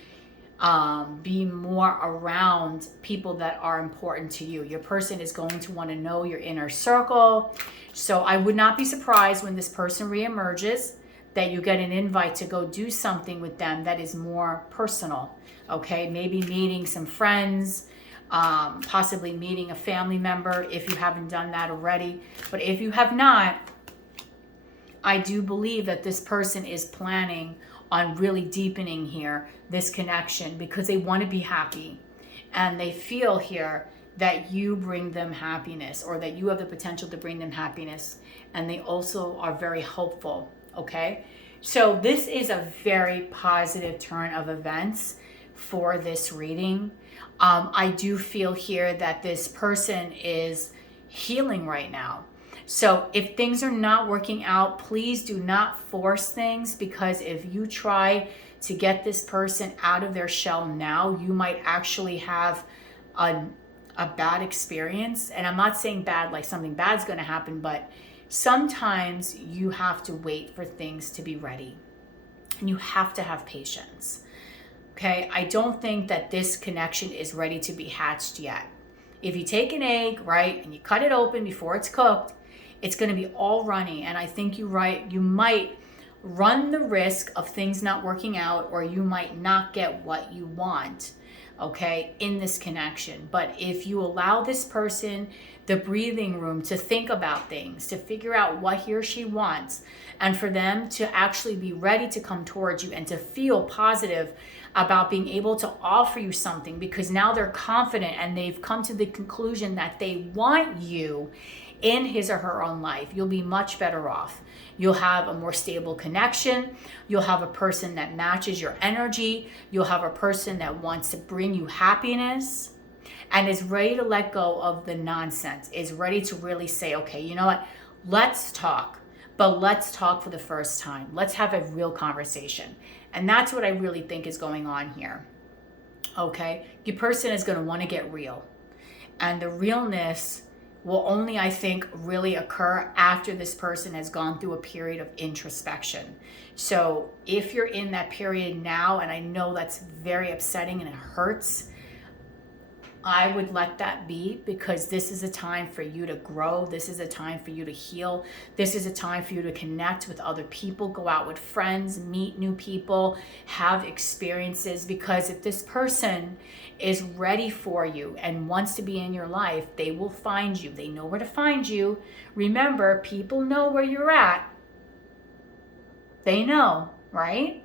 be more around people that are important to you. Your person is going to want to know your inner circle. So I would not be surprised when this person reemerges that you get an invite to go do something with them that is more personal. Okay, maybe meeting some friends, possibly meeting a family member if you haven't done that already. But if you have not, I do believe that this person is planning on really deepening here this connection because they want to be happy, and they feel here that you bring them happiness, or that you have the potential to bring them happiness, and they also are very hopeful. Okay, so this is a very positive turn of events for this reading. I do feel here that this person is healing right now. So if things are not working out, please do not force things, because if you try to get this person out of their shell now, you might actually have a bad experience. And I'm not saying bad like something bad's going to happen, but sometimes you have to wait for things to be ready, and you have to have patience. Okay, I don't think that this connection is ready to be hatched yet. If you take an egg, right, and you cut it open before it's cooked, it's going to be all runny. And I think you might run the risk of things not working out, or you might not get what you want, okay, in this connection. But if you allow this person the breathing room to think about things, to figure out what he or she wants, and for them to actually be ready to come towards you and to feel positive about being able to offer you something, because now they're confident and they've come to the conclusion that they want you in his or her own life, you'll be much better off. You'll have a more stable connection. You'll have a person that matches your energy. You'll have a person that wants to bring you happiness and is ready to let go of the nonsense, is ready to really say, okay, you know what? Let's talk, but let's talk for the first time. Let's have a real conversation. And that's what I really think is going on here. Okay? Your person is going to want to get real. And the realness will only, I think, really occur after this person has gone through a period of introspection. So if you're in that period now, and I know that's very upsetting and it hurts, I would let that be, because this is a time for you to grow. This is a time for you to heal. This is a time for you to connect with other people, go out with friends, meet new people, have experiences. Because if this person is ready for you and wants to be in your life, they will find you. They know where to find you. Remember, people know where you're at. They know, right?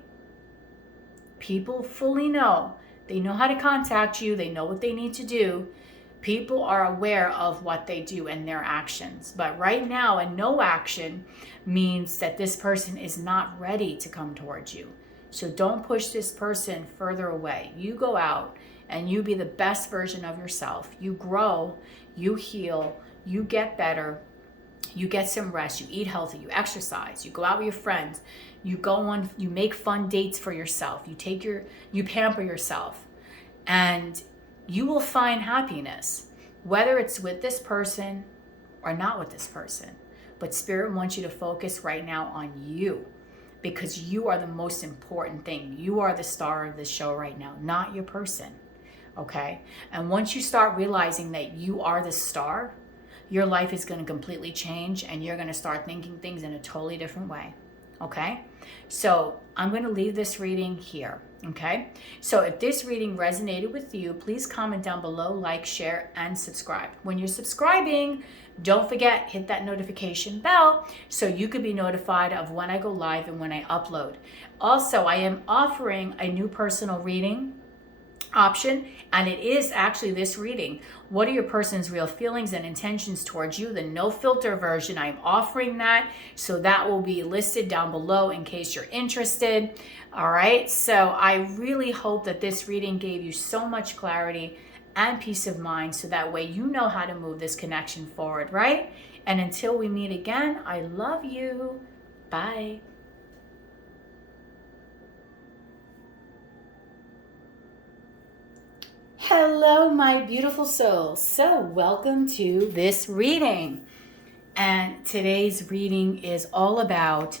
People fully know. They know how to contact you. They know what they need to do. People are aware of what they do and their actions. But right now, a no action means that this person is not ready to come towards you. So don't push this person further away. You go out and you be the best version of yourself. You grow, you heal, you get better, you get some rest, you eat healthy, you exercise, you go out with your friends, you make fun dates for yourself, you pamper yourself, and you will find happiness, whether it's with this person or not with this person. But Spirit wants you to focus right now on you, because you are the most important thing. You are the star of this show right now, not your person, okay? And once you start realizing that you are the star, your life is going to completely change, and you're going to start thinking things in a totally different way. Okay? So I'm going to leave this reading here. Okay? So if this reading resonated with you, please comment down below, like, share, and subscribe. When you're subscribing, don't forget, hit that notification bell so you could be notified of when I go live and when I upload. Also, I am offering a new personal reading option, and it is actually this reading. What are your person's real feelings and intentions towards you? The no filter version. I'm offering that, so that will be listed down below in case you're interested. All right, so I really hope that this reading gave you so much clarity and peace of mind, so that way you know how to move this connection forward, right? And until we meet again, I love you. Bye. Hello, my beautiful souls. So welcome to this reading. And today's reading is all about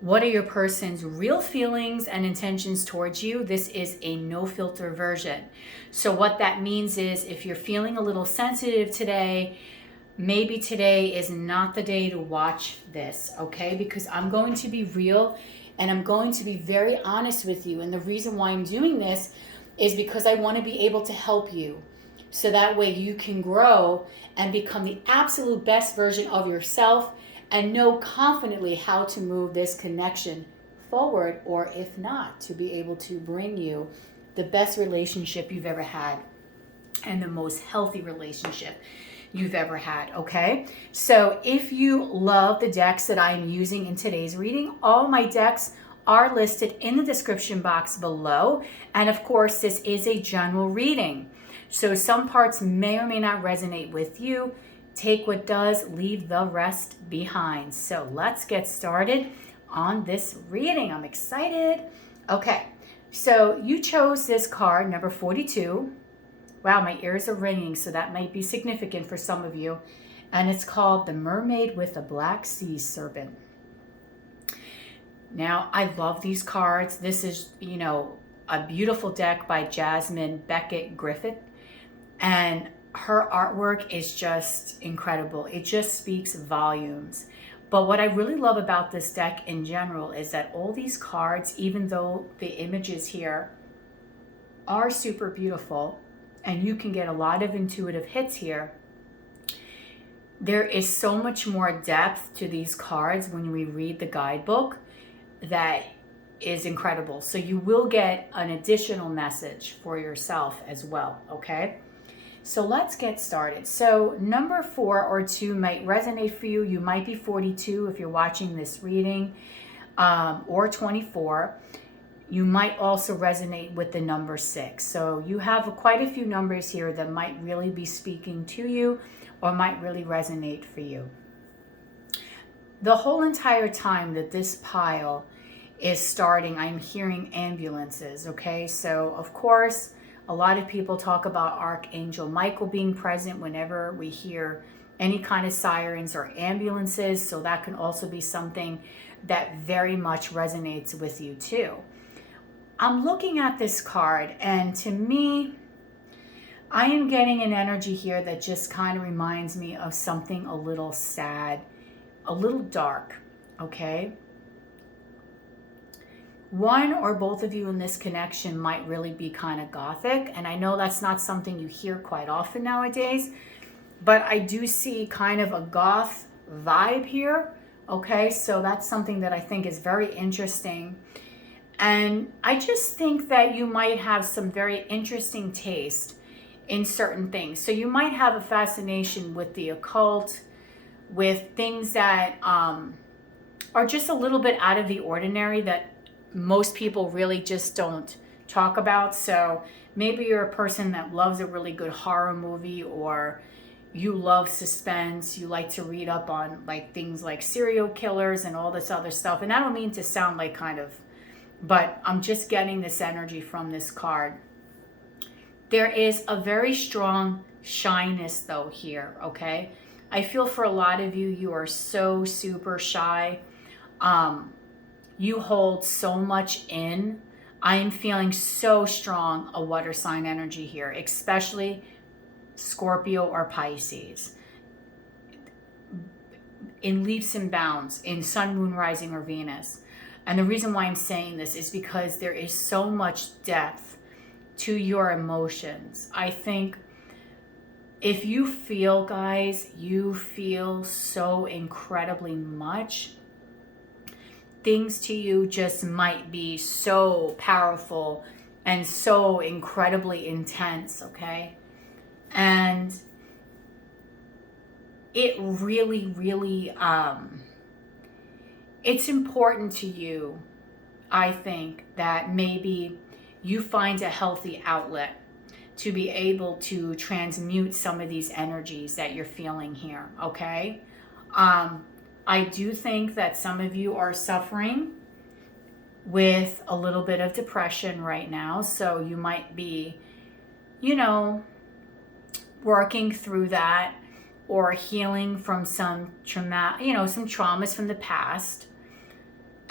what are your person's real feelings and intentions towards you. This is a no filter version. So what that means is, if you're feeling a little sensitive today, maybe today is not the day to watch this, okay? Because I'm going to be real and I'm going to be very honest with you. And the reason why I'm doing this is because I want to be able to help you, so that way you can grow and become the absolute best version of yourself and know confidently how to move this connection forward, or if not, to be able to bring you the best relationship you've ever had and the most healthy relationship you've ever had, okay? So if you love the decks that I'm using in today's reading, all my decks are listed in the description box below. And of course, this is a general reading, so some parts may or may not resonate with you. Take what does, leave the rest behind. So let's get started on this reading. I'm excited. Okay, so you chose this card, number 42. Wow, my ears are ringing, so that might be significant for some of you. And it's called the Mermaid with a Black Sea Serpent. Now, I love these cards. This is, a beautiful deck by Jasmine, Becket, Griffith. And her artwork is just incredible. It just speaks volumes. But what I really love about this deck in general is that all these cards, even though the images here are super beautiful, and you can get a lot of intuitive hits here, there is so much more depth to these cards when we read the guidebook that is incredible. So you will get an additional message for yourself as well, okay? So let's get started. So number 4 or 2 might resonate for you. You might be 42 if you're watching this reading, or 24. You might also resonate with the number 6. So you have quite a few numbers here that might really be speaking to you or might really resonate for you. The whole entire time that this pile is starting, I'm hearing ambulances, okay? So, of course, a lot of people talk about Archangel Michael being present whenever we hear any kind of sirens or ambulances. So that can also be something that very much resonates with you too. I'm looking at this card, and to me, I am getting an energy here that just kind of reminds me of something a little sad, a little dark, okay? One or both of you in this connection might really be kind of gothic, and I know that's not something you hear quite often nowadays, but I do see kind of a goth vibe here, okay? So that's something that I think is very interesting. And I just think that you might have some very interesting taste in certain things. So you might have a fascination with the occult, with things that are just a little bit out of the ordinary that most people really just don't talk about. So maybe you're a person that loves a really good horror movie, or you love suspense. You like to read up on like things like serial killers and all this other stuff. And I don't mean to sound like kind of, but I'm just getting this energy from this card. There is a very strong shyness though here, okay? I feel for a lot of you, you are so super shy. You hold so much in. I am feeling so strong a water sign energy here, especially Scorpio or Pisces. In leaps and bounds, in Sun, Moon, Rising, or Venus. And the reason why I'm saying this is because there is so much depth to your emotions. I think if you feel, guys, you feel so incredibly much, things to you just might be so powerful and so incredibly intense, okay? And it really, really, it's important to you, I think, that maybe you find a healthy outlet to be able to transmute some of these energies that you're feeling here, okay? I do think that some of you are suffering with a little bit of depression right now, so you might be, you know, working through that or healing from some trauma, you know, some traumas from the past.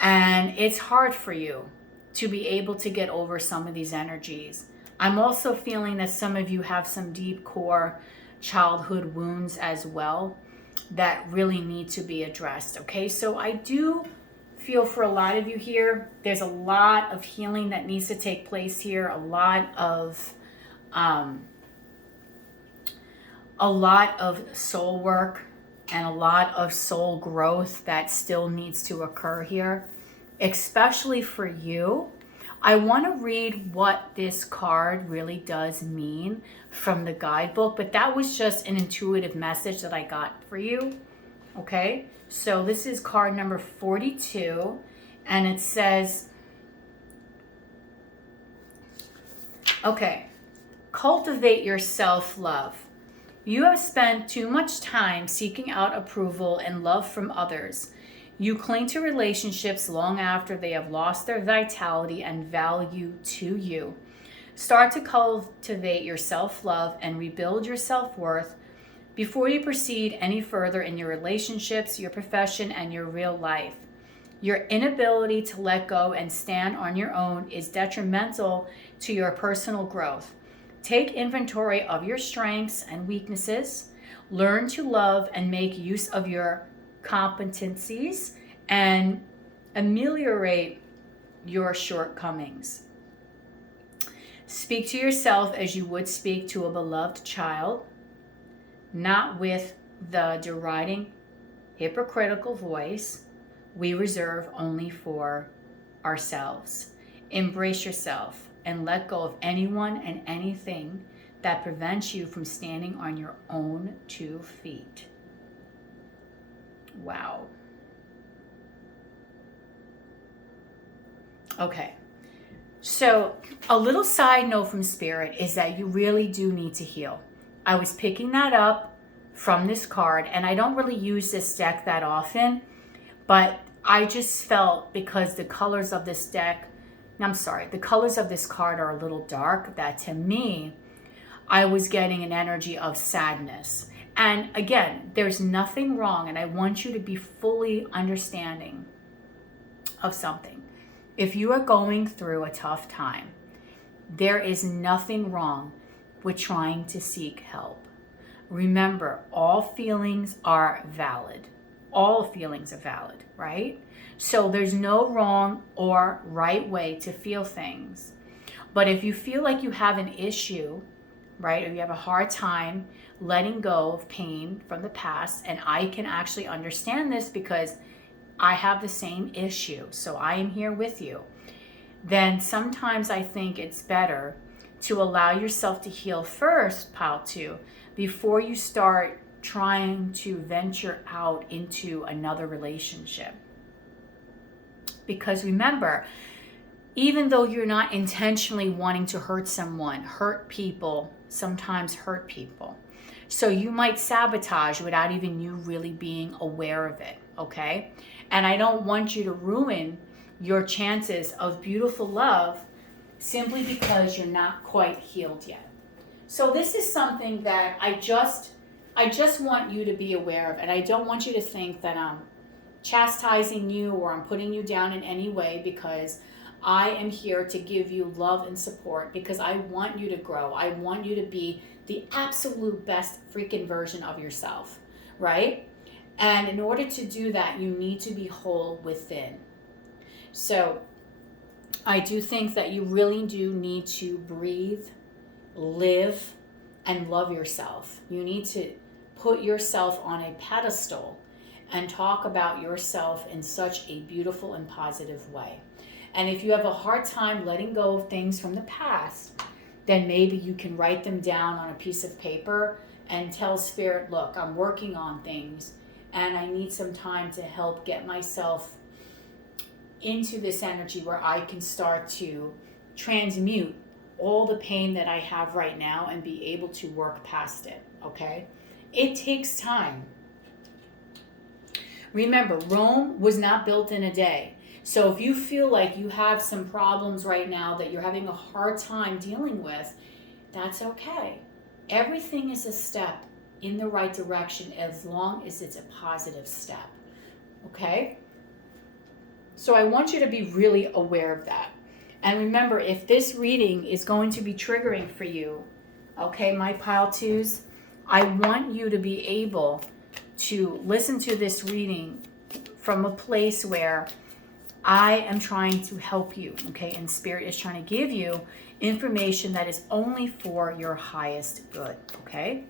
And it's hard for you to be able to get over some of these energies. I'm also feeling that some of you have some deep core childhood wounds as well that really need to be addressed, okay? So I do feel for a lot of you here, there's a lot of healing that needs to take place here, a lot of soul work and a lot of soul growth that still needs to occur here, especially for you. I want to read what this card really does mean from the guidebook, but that was just an intuitive message that I got for you, okay? So this is card number 42, and it says, okay, cultivate your self-love. You have spent too much time seeking out approval and love from others. You cling to relationships long after they have lost their vitality and value to you. Start to cultivate your self-love and rebuild your self-worth before you proceed any further in your relationships, your profession, and your real life. Your inability to let go and stand on your own is detrimental to your personal growth. Take inventory of your strengths and weaknesses. Learn to love and make use of your competencies and ameliorate your shortcomings. Speak to yourself as you would speak to a beloved child, not with the deriding, hypocritical voice we reserve only for ourselves. Embrace yourself and let go of anyone and anything that prevents you from standing on your own 2 feet. Wow. Okay. So a little side note from Spirit is that you really do need to heal. I was picking that up from this card, and I don't really use this deck that often, but I just felt because the colors of this deck, the colors of this card are a little dark, that to me, I was getting an energy of sadness. And again, there's nothing wrong, and I want you to be fully understanding of something. If you are going through a tough time, there is nothing wrong with trying to seek help. Remember, all feelings are valid. All feelings are valid, right? So there's no wrong or right way to feel things. But if you feel like you have an issue, right, or you have a hard time letting go of pain from the past, and I can actually understand this because I have the same issue, so I am here with you, then sometimes I think it's better to allow yourself to heal first, pile 2, before you start trying to venture out into another relationship. Because remember, even though you're not intentionally wanting to hurt someone, hurt people sometimes hurt people. So you might sabotage without even you really being aware of it, okay? And I don't want you to ruin your chances of beautiful love simply because you're not quite healed yet. So this is something that I just want you to be aware of, and I don't want you to think that I'm chastising you or I'm putting you down in any way, because I am here to give you love and support, because I want you to grow. I want you to be the absolute best freaking version of yourself, right? And in order to do that, you need to be whole within. So I do think that you really do need to breathe, live, and love yourself. You need to put yourself on a pedestal and talk about yourself in such a beautiful and positive way. And if you have a hard time letting go of things from the past, then maybe you can write them down on a piece of paper and tell Spirit, look, I'm working on things and I need some time to help get myself into this energy where I can start to transmute all the pain that I have right now and be able to work past it, okay? It takes time. Remember, Rome was not built in a day. So if you feel like you have some problems right now that you're having a hard time dealing with, that's okay. Everything is a step in the right direction as long as it's a positive step, okay? So I want you to be really aware of that. And remember, if this reading is going to be triggering for you, okay, my pile 2s, I want you to be able to listen to this reading from a place where I am trying to help you, okay? And Spirit is trying to give you information that is only for your highest good, okay?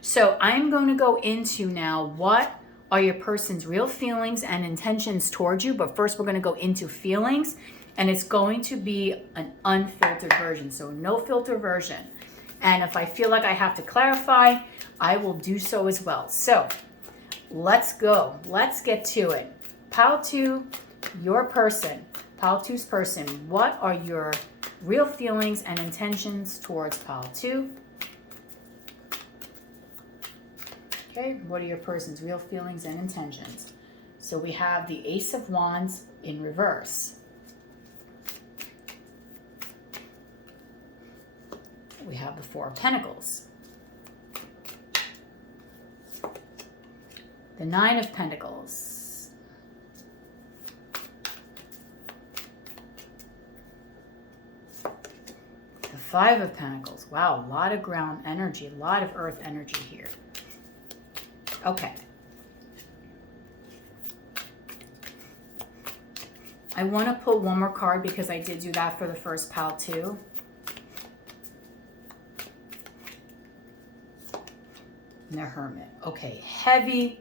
So I'm going to go into now what are your person's real feelings and intentions towards you. But first we're going to go into feelings, and it's going to be an unfiltered version. So no filter version. And if I feel like I have to clarify, I will do so as well. So let's go. Let's get to it. Pile 2, your person. Pile 2's person. What are your real feelings and intentions towards pile 2? Okay, what are your person's real feelings and intentions? So we have the Ace of Wands in reverse. We have the Four of Pentacles. The Nine of Pentacles. The Five of Pentacles. Wow, a lot of ground energy, a lot of earth energy here. Okay. I want to pull one more card because I did do that for the first pile 2. And the Hermit. Okay, heavy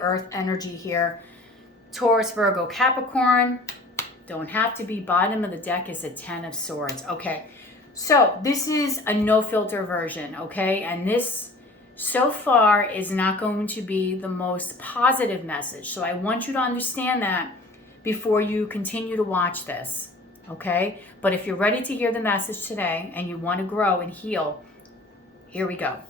earth energy here. Taurus, Virgo, Capricorn. Don't have to be. Bottom of the deck is a 10 of Swords. Okay, so this is a no filter version, okay? And this so far is not going to be the most positive message. So I want you to understand that before you continue to watch this, okay? But if you're ready to hear the message today and you want to grow and heal, here we go.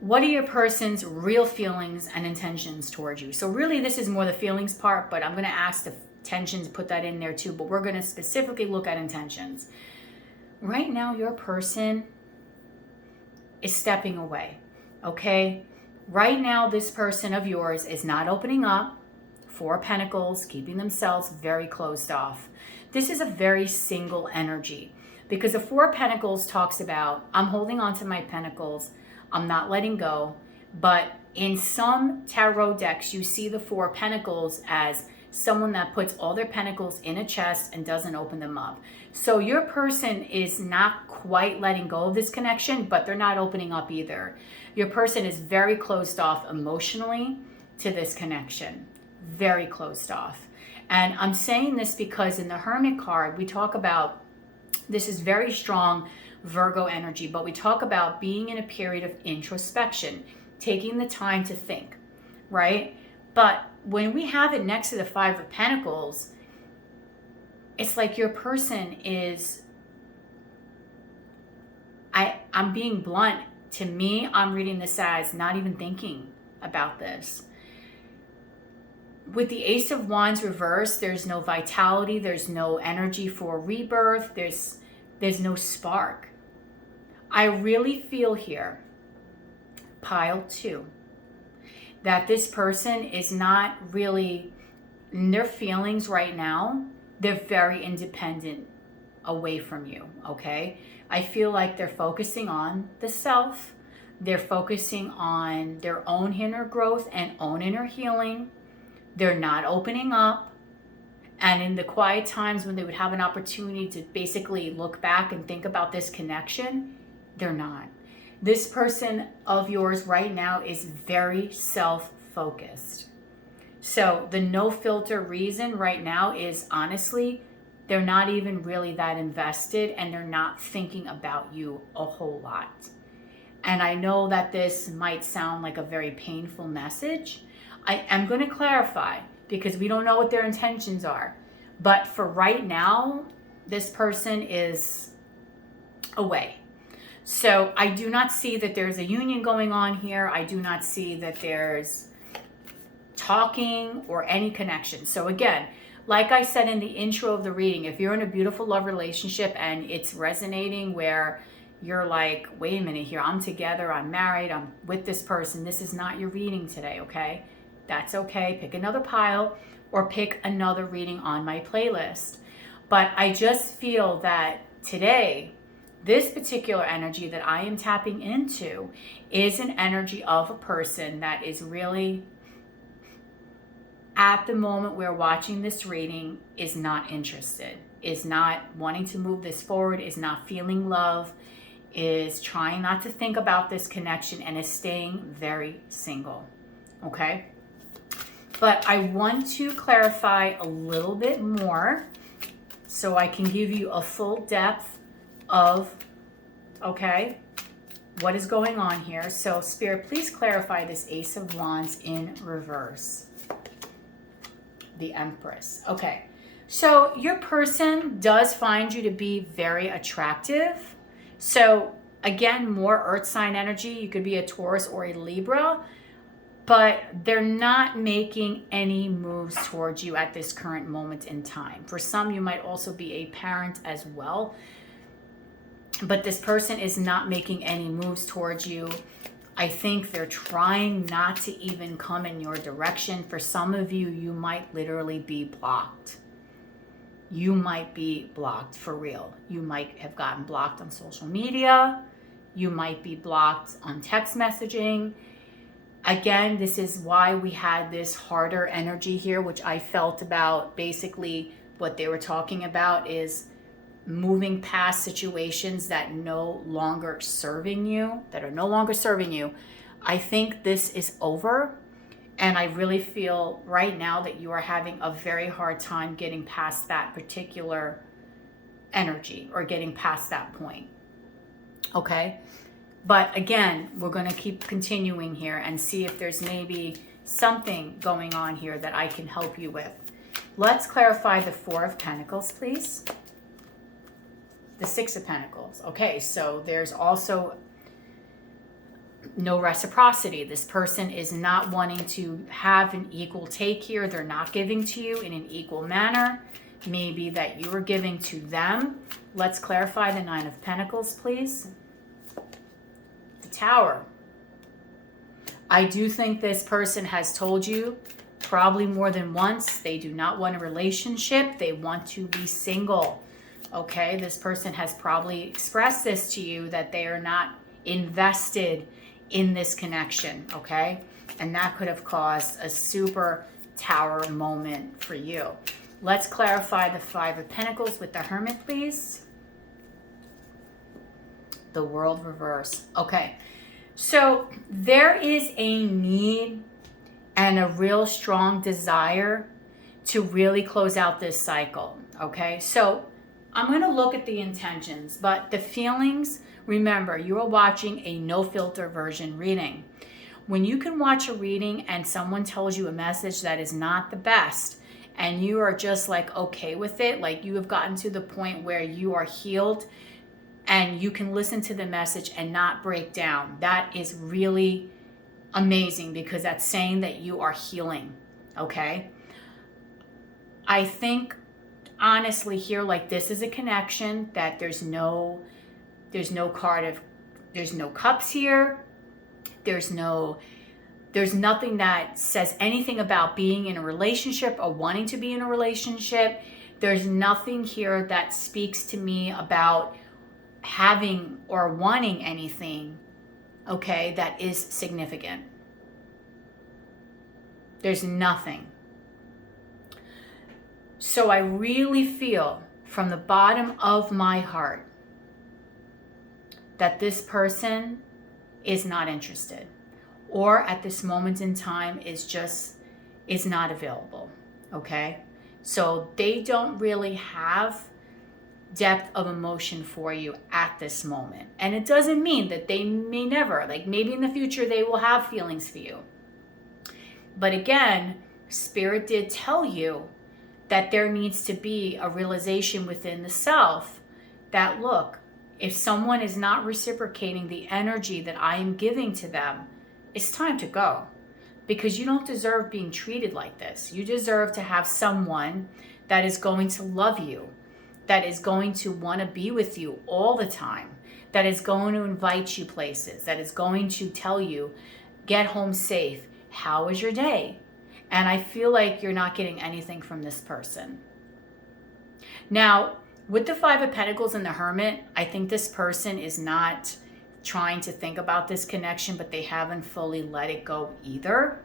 What are your person's real feelings and intentions towards you? So really this is more the feelings part, but I'm going to ask the intentions, put that in there too, but we're going to specifically look at intentions. Right now, your person is stepping away, okay? Right now, this person of yours is not opening up. Four of Pentacles, keeping themselves very closed off. This is a very single energy. Because the Four of Pentacles talks about, I'm holding on to my pentacles, I'm not letting go. But in some tarot decks, you see the Four of Pentacles as someone that puts all their pentacles in a chest and doesn't open them up. So your person is not quite letting go of this connection, but they're not opening up either. Your person is very closed off emotionally to this connection. Very closed off. And I'm saying this because in the Hermit card, we talk about, this is very strong Virgo energy, but we talk about being in a period of introspection, taking the time to think, right? But when we have it next to the Five of Pentacles, it's like your person is, I'm being blunt. To me, I'm reading this as not even thinking about this. With the Ace of Wands reversed, there's no vitality, there's no energy for rebirth, there's no spark. I really feel here, pile 2, that this person is not really in their feelings right now. They're very independent away from you, okay? I feel like they're focusing on the self. They're focusing on their own inner growth and own inner healing. They're not opening up. And in the quiet times when they would have an opportunity to basically look back and think about this connection, they're not. This person of yours right now is very self-focused. So the no filter reason right now is honestly, they're not even really that invested and they're not thinking about you a whole lot. And I know that this might sound like a very painful message. I am going to clarify because we don't know what their intentions are. But for right now, this person is away. So I do not see that there's a union going on here. I do not see that there's talking or any connection. So again, like I said in the intro of the reading, if you're in a beautiful love relationship and it's resonating where you're like, wait a minute here, I'm together, I'm married, I'm with this person, this is not your reading today, okay? That's okay. Pick another pile or pick another reading on my playlist. But I just feel that today, this particular energy that I am tapping into is an energy of a person that is really, at the moment we're watching this reading, is not interested, is not wanting to move this forward, is not feeling love, is trying not to think about this connection, and is staying very single, okay? But I want to clarify a little bit more so I can give you a full depth of, okay, what is going on here. So Spirit, please clarify this Ace of Wands in reverse. The Empress. Okay, so your person does find you to be very attractive. So again, more earth sign energy. You could be a Taurus or a Libra, but they're not making any moves towards you at this current moment in time. For some, you might also be a parent as well, but this person is not making any moves towards you. I think they're trying not to even come in your direction. For some of you, you might literally be blocked. You might be blocked for real. You might have gotten blocked on social media. You might be blocked on text messaging. Again, this is why we had this harder energy here, which I felt about basically what they were talking about is moving past situations that no longer serving you, that are no longer serving you. I think this is over. And I really feel right now that you are having a very hard time getting past that particular energy or getting past that point. Okay? But again, we're going to keep continuing here and see if there's maybe something going on here that I can help you with. Let's clarify the Four of Pentacles, please. The Six of Pentacles. Okay, so there's also no reciprocity. This person is not wanting to have an equal take here. They're not giving to you in an equal manner. Maybe that you are giving to them. Let's clarify the Nine of Pentacles, please. The Tower. I do think this person has told you probably more than once they do not want a relationship. They want to be single. Okay, this person has probably expressed this to you, that they are not invested in this connection, okay? And that could have caused a super Tower moment for you. Let's clarify the Five of Pentacles with the Hermit, please. The World reverse. Okay, so there is a need and a real strong desire to really close out this cycle, okay? So I'm going to look at the intentions, but the feelings, remember, you are watching a no filter version reading. When you can watch a reading and someone tells you a message that is not the best, and you are just like okay with it, like you have gotten to the point where you are healed and you can listen to the message and not break down, that is really amazing, because that's saying that you are healing, okay? I think honestly here, like, this is a connection that there's no cups here. There's nothing that says anything about being in a relationship or wanting to be in a relationship. There's nothing here that speaks to me about having or wanting anything, okay, that is significant. There's nothing. So I really feel from the bottom of my heart that this person is not interested, or at this moment in time is not available, okay? So they don't really have depth of emotion for you at this moment. And it doesn't mean that they may never, like maybe in the future they will have feelings for you. But again, Spirit did tell you that there needs to be a realization within the self that, look, if someone is not reciprocating the energy that I am giving to them, it's time to go. Because you don't deserve being treated like this. You deserve to have someone that is going to love you, that is going to want to be with you all the time, that is going to invite you places, that is going to tell you, get home safe, how was your day? And I feel like you're not getting anything from this person. Now, with the Five of Pentacles and the Hermit, I think this person is not trying to think about this connection, but they haven't fully let it go either.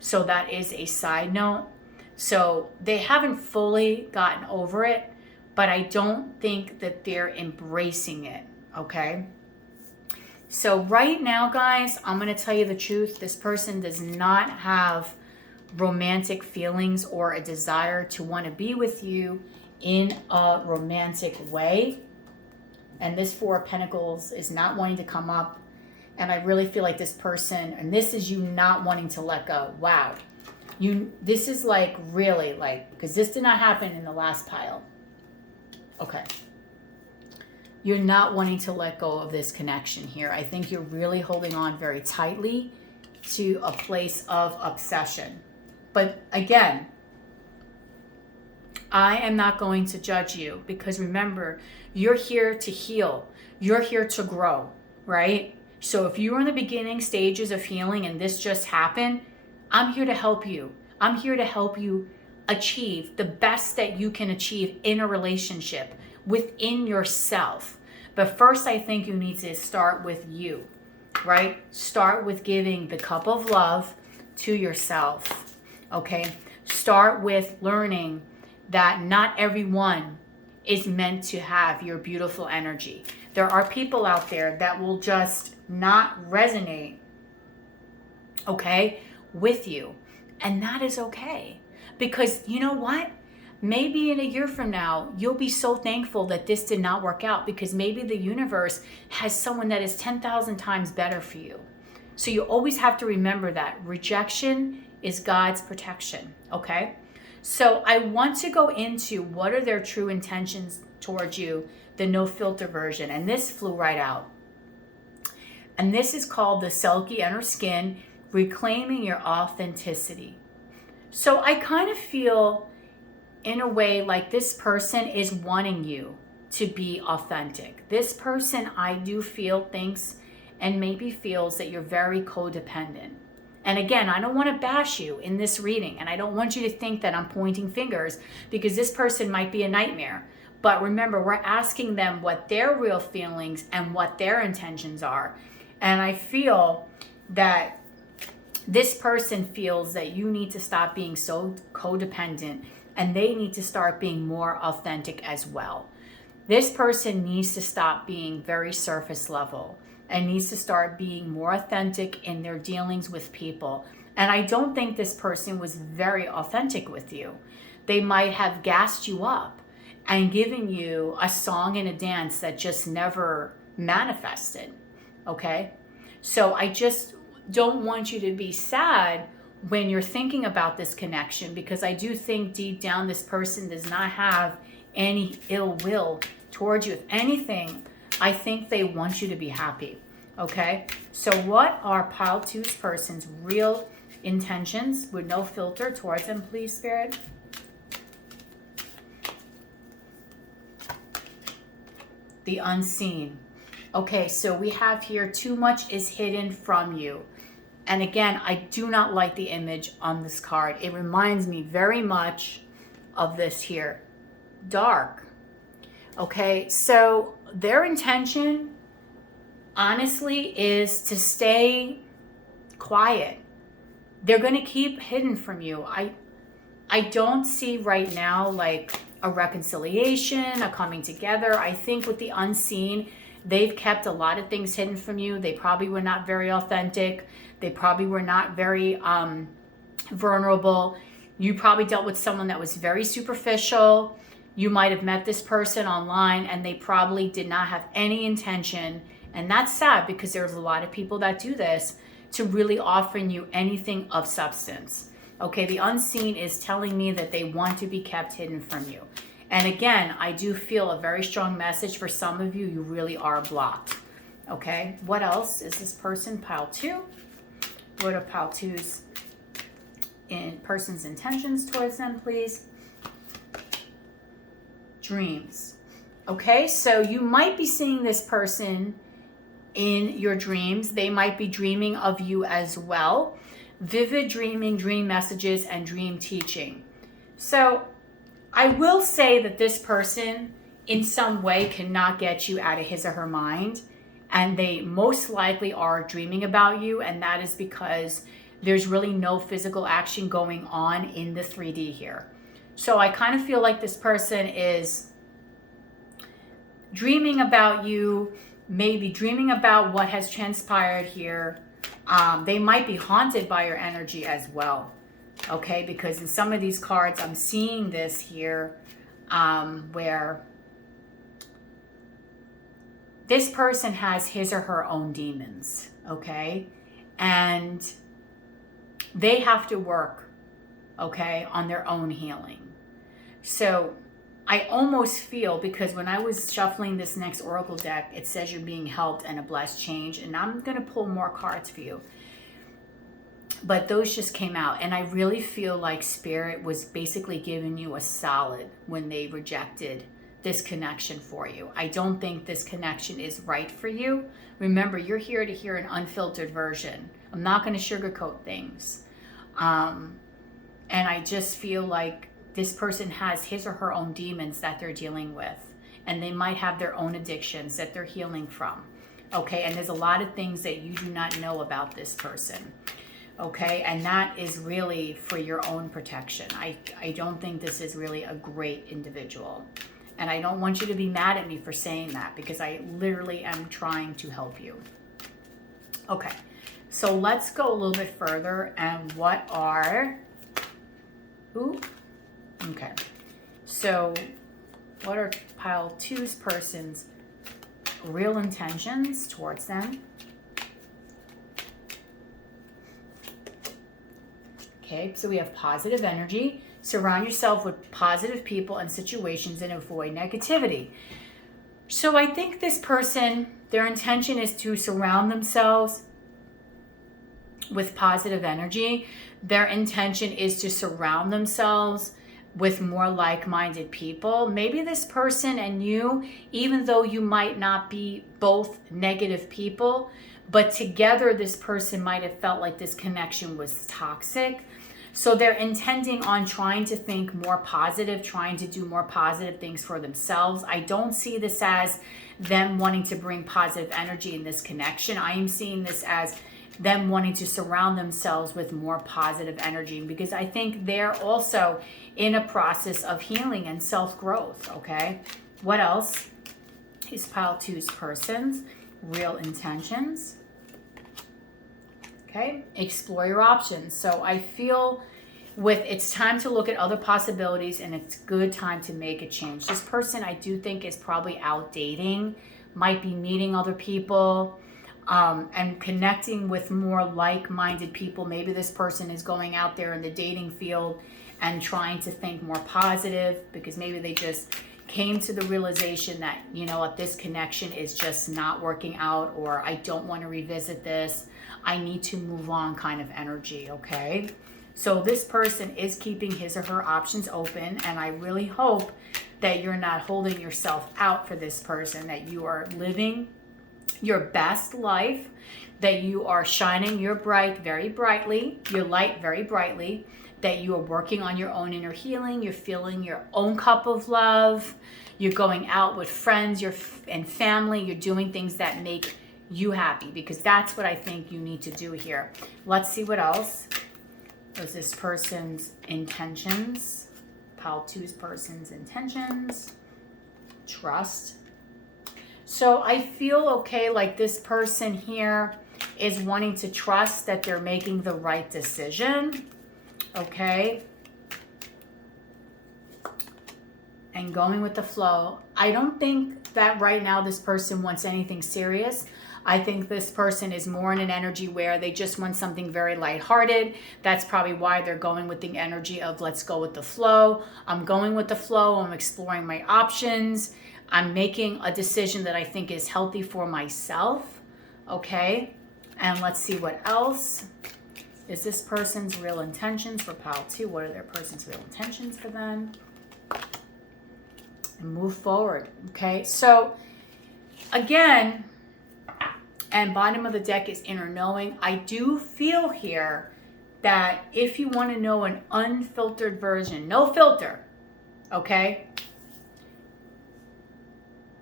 So that is a side note. So they haven't fully gotten over it, but I don't think that they're embracing it, okay? So right now, guys, I'm going to tell you the truth. This person does not have romantic feelings or a desire to want to be with you in a romantic way. And this Four of Pentacles is not wanting to come up. And I really feel like this person, and this is you not wanting to let go. Wow. This is like really like, because this did not happen in the last pile. Okay. You're not wanting to let go of this connection here. I think you're really holding on very tightly to a place of obsession. But again, I am not going to judge you, because remember, you're here to heal. You're here to grow, right? So if you're in the beginning stages of healing and this just happened, I'm here to help you. I'm here to help you achieve the best that you can achieve in a relationship within yourself. But first, I think you need to start with you, right? Start with giving the cup of love to yourself, okay? Start with learning that not everyone is meant to have your beautiful energy. There are people out there that will just not resonate, okay, with you. And that is okay. Because you know what? Maybe in a year from now, you'll be so thankful that this did not work out, because maybe the universe has someone that is 10,000 times better for you. So you always have to remember that rejection is God's protection, okay? So I want to go into what are their true intentions towards you, the no filter version. And this flew right out. And this is called the Selkie Inner Skin, reclaiming your authenticity. So I kind of feel in a way like this person is wanting you to be authentic. This person, I do feel, thinks and maybe feels that you're very codependent. And again, I don't want to bash you in this reading, and I don't want you to think that I'm pointing fingers, because this person might be a nightmare. But remember, we're asking them what their real feelings and what their intentions are. And I feel that this person feels that you need to stop being so codependent, and they need to start being more authentic as well. This person needs to stop being very surface level and needs to start being more authentic in their dealings with people. And I don't think this person was very authentic with you. They might have gassed you up and given you a song and a dance that just never manifested, okay? So I just don't want you to be sad when you're thinking about this connection, because I do think deep down this person does not have any ill will towards you. If anything, I think they want you to be happy, okay? So what are pile two's person's real intentions with no filter towards them, please, Spirit? The unseen. Okay, so we have here, too much is hidden from you. And again, I do not like the image on this card. It reminds me very much of this here. Dark. Okay, so their intention, honestly, is to stay quiet. They're going to keep hidden from you. I don't see right now like a reconciliation, a coming together. I think with the unseen, they've kept a lot of things hidden from you. They probably were not very authentic. They probably were not very vulnerable. You probably dealt with someone that was very superficial. You might have met this person online and they probably did not have any intention. And that's sad, because there's a lot of people that do this, to really offering you anything of substance. Okay, the unseen is telling me that they want to be kept hidden from you. And again, I do feel a very strong message for some of you. You really are blocked. Okay, what else is this person? Pile two. What are pile two's person's intentions towards them, please? Dreams. Okay, so you might be seeing this person in your dreams. They might be dreaming of you as well. Vivid dreaming, dream messages, and dream teaching. So I will say that this person in some way cannot get you out of his or her mind, and they most likely are dreaming about you, and that is because there's really no physical action going on in the 3D here. So I kind of feel like this person is dreaming about you, maybe dreaming about what has transpired here. They might be haunted by your energy as well, okay? Because in some of these cards, I'm seeing this here where this person has his or her own demons, okay? And they have to work, okay, on their own healing. So I almost feel, because when I was shuffling this next oracle deck, it says you're being helped and a blessed change, and I'm going to pull more cards for you. But those just came out, and I really feel like Spirit was basically giving you a solid when they rejected this connection for you. I don't think this connection is right for you. Remember, you're here to hear an unfiltered version. I'm not going to sugarcoat things. And I just feel like this person has his or her own demons that they're dealing with, and they might have their own addictions that they're healing from. Okay, and there's a lot of things that you do not know about this person. Okay, and that is really for your own protection. I don't think this is really a great individual. And I don't want you to be mad at me for saying that, because I literally am trying to help you. Okay, so let's go a little bit further. And what are... Ooh. Okay, so what are pile two's person's real intentions towards them? Okay, so we have positive energy. Surround yourself with positive people and situations and avoid negativity. So I think this person, their intention is to surround themselves with positive energy. Their intention is to surround themselves with more like-minded people. Maybe this person and you, even though you might not be both negative people, but together this person might have felt like this connection was toxic. So they're intending on trying to think more positive, trying to do more positive things for themselves. I don't see this as them wanting to bring positive energy in this connection. I am seeing this as them wanting to surround themselves with more positive energy, because I think they're also in a process of healing and self-growth, okay? What else is pile two's person's real intentions? Okay, explore your options. So I feel it's time to look at other possibilities, and it's good time to make a change. This person, I do think, is probably out dating, might be meeting other people, and connecting with more like-minded people. Maybe this person is going out there in the dating field and trying to think more positive, because maybe they just came to the realization that, you know what, this connection is just not working out, or I don't want to revisit this. I need to move on kind of energy, okay? So this person is keeping his or her options open, and I really hope that you're not holding yourself out for this person, that you are living your best life, that you are shining your light very brightly, that you are working on your own inner healing, you're filling your own cup of love, you're going out with friends and family, you're doing things that make you happy, because that's what I think you need to do here. Let's see what else was this person's intentions. Pile two's person's intentions. Trust. So I feel, okay, like this person here is wanting to trust that they're making the right decision, okay? And going with the flow. I don't think that right now this person wants anything serious. I think this person is more in an energy where they just want something very lighthearted. That's probably why they're going with the energy of let's go with the flow. I'm going with the flow. I'm exploring my options. I'm making a decision that I think is healthy for myself, okay? And let's see what else is this person's real intentions for pile two. What are their person's real intentions for them? And move forward, okay? So again, and bottom of the deck is inner knowing. I do feel here that if you want to know an unfiltered version, no filter, okay?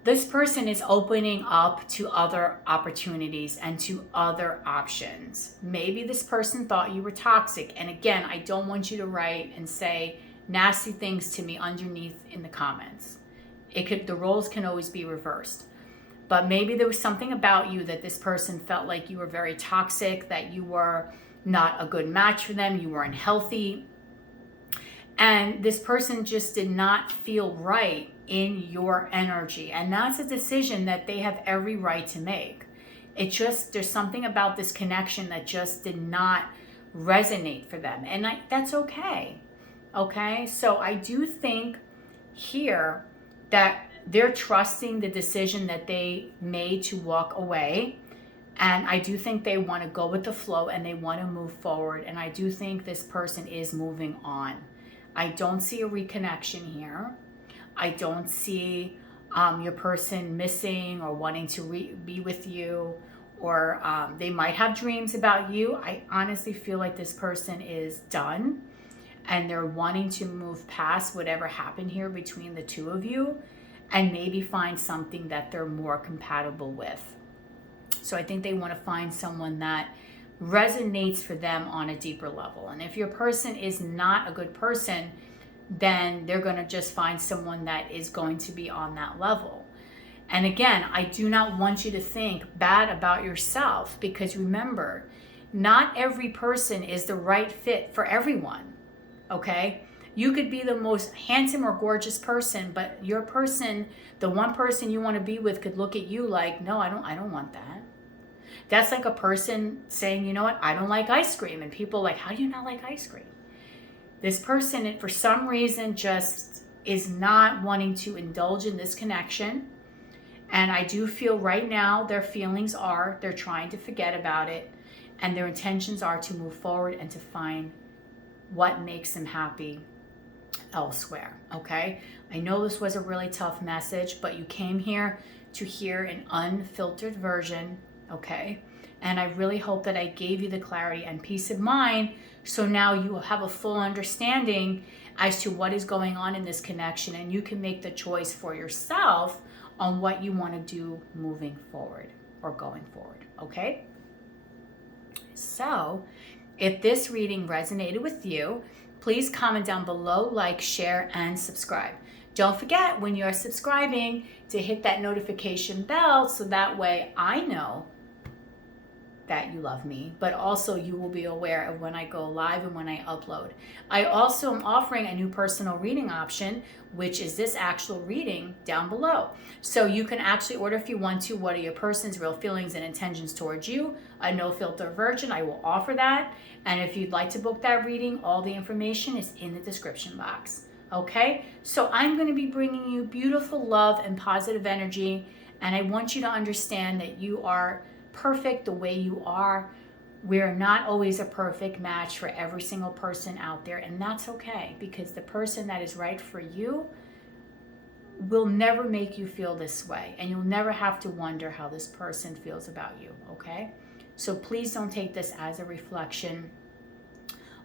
This person is opening up to other opportunities and to other options. Maybe this person thought you were toxic. And again, I don't want you to write and say nasty things to me underneath in the comments. The roles can always be reversed. But maybe there was something about you that this person felt like you were very toxic, that you were not a good match for them, you weren't healthy. And this person just did not feel right in your energy. And that's a decision that they have every right to make. There's something about this connection that just did not resonate for them. And that's okay. Okay? So I do think here that they're trusting the decision that they made to walk away. And I do think they want to go with the flow and they want to move forward. And I do think this person is moving on. I don't see a reconnection here. I don't see your person missing or wanting to be with you, or they might have dreams about you. I honestly feel like this person is done and they're wanting to move past whatever happened here between the two of you and maybe find something that they're more compatible with. So I think they want to find someone that resonates for them on a deeper level. And if your person is not a good person, then they're going to just find someone that is going to be on that level. And again, I do not want you to think bad about yourself, because remember, not every person is the right fit for everyone, okay? You could be the most handsome or gorgeous person, but your person, the one person you want to be with, could look at you like, no, I don't want that. That's like a person saying, you know what, I don't like ice cream. And people are like, how do you not like ice cream? This person, for some reason, just is not wanting to indulge in this connection. And I do feel right now their feelings are, they're trying to forget about it. And their intentions are to move forward and to find what makes them happy elsewhere, okay? I know this was a really tough message, but you came here to hear an unfiltered version, okay? And I really hope that I gave you the clarity and peace of mind So now you have a full understanding as to what is going on in this connection, and you can make the choice for yourself on what you want to do moving forward or going forward, okay? So if this reading resonated with you, please comment down below, like, share, and subscribe. Don't forget when you're subscribing to hit that notification bell so that way I know that you love me, but also you will be aware of when I go live and when I upload. I also am offering a new personal reading option, which is this actual reading down below. So you can actually order if you want to, what are your person's real feelings and intentions towards you, a no filter version. I will offer that. And if you'd like to book that reading, all the information is in the description box. Okay, so I'm going to be bringing you beautiful love and positive energy, and I want you to understand that you are perfect the way you are. We're not always a perfect match for every single person out there, and that's okay, because the person that is right for you will never make you feel this way, and you'll never have to wonder how this person feels about you, okay? So please don't take this as a reflection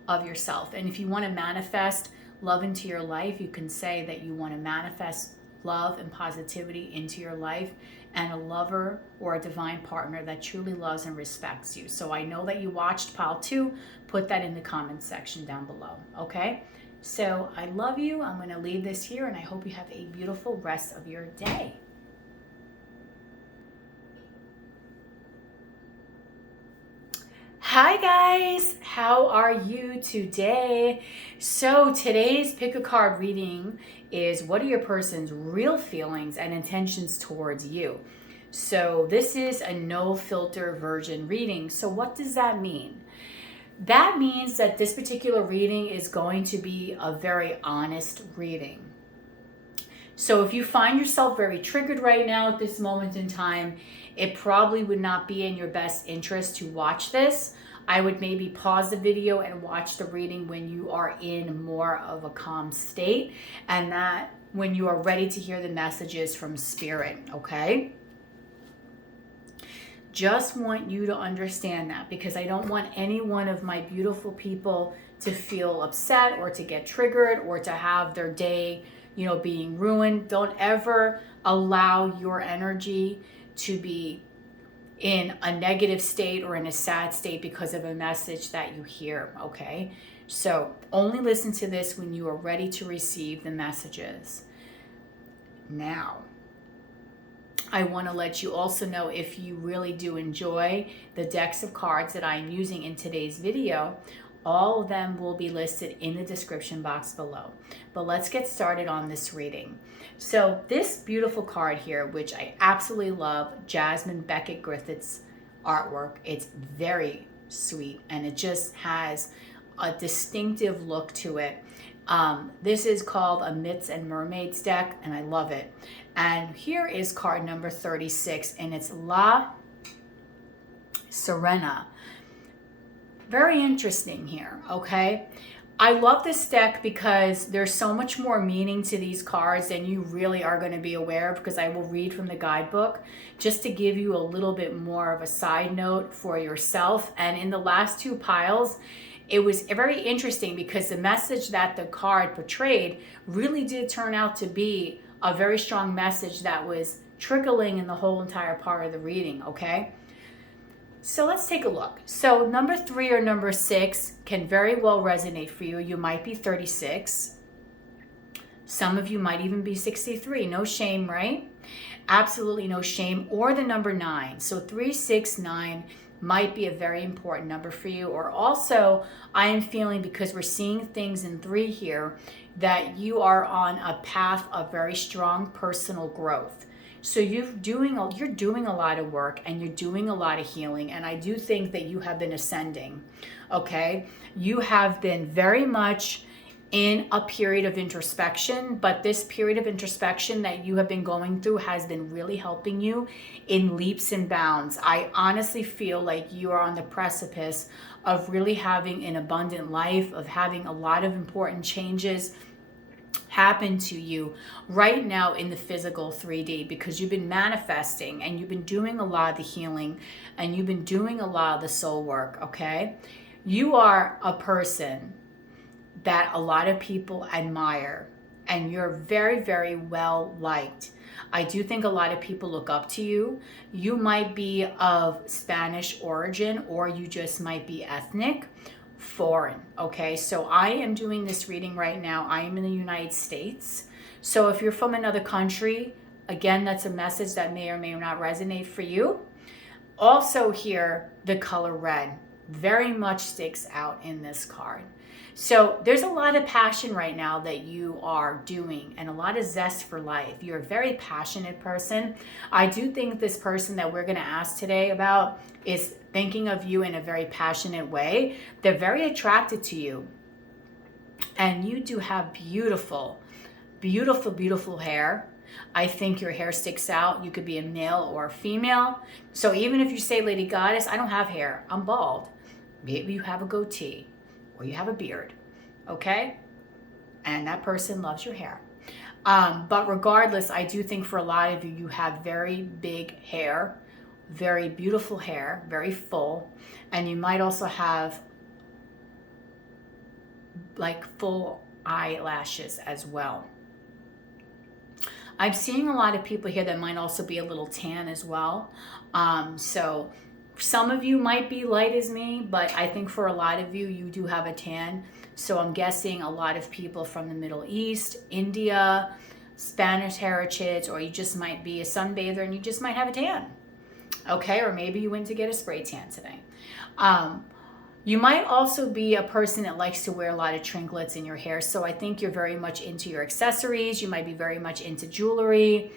of yourself. And if you want to manifest love into your life, you can say that you want to manifest love and positivity into your life and a lover or a divine partner that truly loves and respects you. So I know that you watched pile 2. Put that in the comments section down below, okay? So I love you. I'm going to leave this here, and I hope you have a beautiful rest of your day. Hi guys, how are you today? So today's pick a card reading is what are your person's real feelings and intentions towards you. So this is a no filter version reading. So what does that mean? That means that this particular reading is going to be a very honest reading. So if you find yourself very triggered right now at this moment in time, it probably would not be in your best interest to watch this. I would maybe pause the video and watch the reading when you are in more of a calm state, and that when you are ready to hear the messages from Spirit, okay? Just want you to understand that, because I don't want any one of my beautiful people to feel upset or to get triggered or to have their day, you know, being ruined. Don't ever allow your energy to be in a negative state or in a sad state because of a message that you hear, okay? So only listen to this when you are ready to receive the messages. Now, I want to let you also know, if you really do enjoy the decks of cards that I'm using in today's video, all of them will be listed in the description box below. But let's get started on this reading. So this beautiful card here, which I absolutely love, Jasmine Becket Griffith's artwork. It's very sweet, and it just has a distinctive look to it. This is called a Myths and Mermaids deck, and I love it. And here is card number 36, and it's La Sirena. Very interesting here, okay? I love this deck because there's so much more meaning to these cards than you really are going to be aware of, because I will read from the guidebook just to give you a little bit more of a side note for yourself. And in the last 2 piles, it was very interesting because the message that the card portrayed really did turn out to be a very strong message that was trickling in the whole entire part of the reading, okay? So let's take a look. So number 3 or number 6 can very well resonate for you. You might be 36. Some of you might even be 63. No shame, right? Absolutely no shame. Or the number 9. So 3, 6, 9 might be a very important number for you. Or also, I am feeling, because we're seeing things in 3 here, that you are on a path of very strong personal growth. So you're doing a lot of work, and you're doing a lot of healing, and I do think that you have been ascending, okay? You have been very much in a period of introspection, but this period of introspection that you have been going through has been really helping you in leaps and bounds. I honestly feel like you are on the precipice of really having an abundant life, of having a lot of important changes happen to you right now in the physical 3D, because you've been manifesting and you've been doing a lot of the healing and you've been doing a lot of the soul work, okay? You are a person that a lot of people admire, and you're very, very well liked. I do think a lot of people look up to you. You might be of Spanish origin, or you just might be ethnic, foreign, okay? So I am doing this reading right now. I am in the United States. So if you're from another country, again, that's a message that may or may not resonate for you. Also here, the color red very much sticks out in this card. So there's a lot of passion right now that you are doing, and a lot of zest for life. You're a very passionate person. I do think this person that we're going to ask today about is thinking of you in a very passionate way. They're very attracted to you, and you do have beautiful, beautiful, beautiful hair. I think your hair sticks out. You could be a male or a female. So even if you say, Lady Goddess, I don't have hair, I'm bald. Maybe you have a goatee or you have a beard, okay? And that person loves your hair. But regardless, I do think for a lot of you, you have very big hair, very beautiful hair, very full. And you might also have like full eyelashes as well. I'm seeing a lot of people here that might also be a little tan as well. So some of you might be light as me, but I think for a lot of you, you do have a tan. So I'm guessing a lot of people from the Middle East, India, Spanish heritage, or you just might be a sunbather and you just might have a tan. Okay, or maybe you went to get a spray tan today. You might also be a person that likes to wear a lot of trinkets in your hair. So I think you're very much into your accessories. You might be very much into jewelry.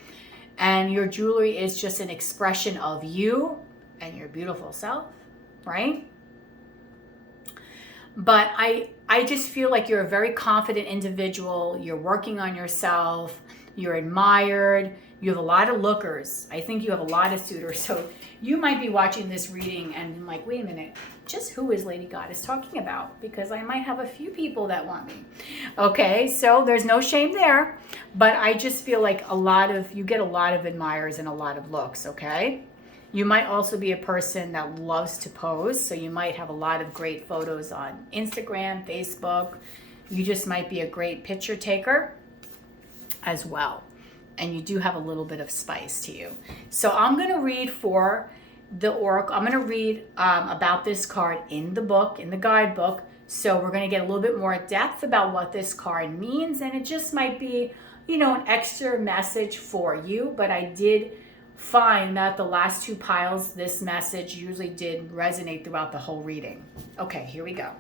And your jewelry is just an expression of you and your beautiful self, right? But I just feel like you're a very confident individual. You're working on yourself. You're admired. You have a lot of lookers. I think you have a lot of suitors. So you might be watching this reading and like, wait a minute, just who is Lady Goddess talking about? Because I might have a few people that want me. Okay, so there's no shame there. But I just feel like you get a lot of admirers and a lot of looks, okay? You might also be a person that loves to pose. So you might have a lot of great photos on Instagram, Facebook. You just might be a great picture taker as well. And you do have a little bit of spice to you. So I'm going to read for the oracle. I'm going to read about this card in the book, in the guidebook. So we're going to get a little bit more depth about what this card means. And it just might be, an extra message for you. But I did find that the last two piles, this message usually did resonate throughout the whole reading. Okay, here we go.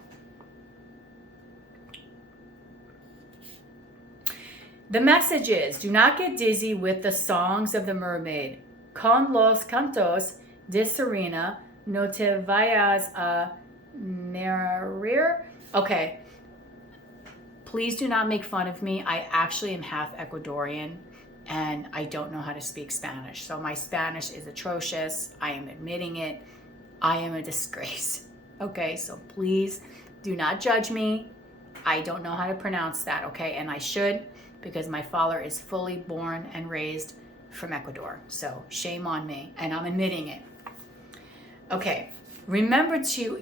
The message is, do not get dizzy with the songs of the mermaid. Con los cantos de sirena, no te vayas a morir. Okay. Please do not make fun of me. I actually am half Ecuadorian and I don't know how to speak Spanish. So my Spanish is atrocious. I am admitting it. I am a disgrace. Okay, so please do not judge me. I don't know how to pronounce that, okay? And I should, because my father is fully born and raised from Ecuador. So shame on me, and I'm admitting it. Okay, remember to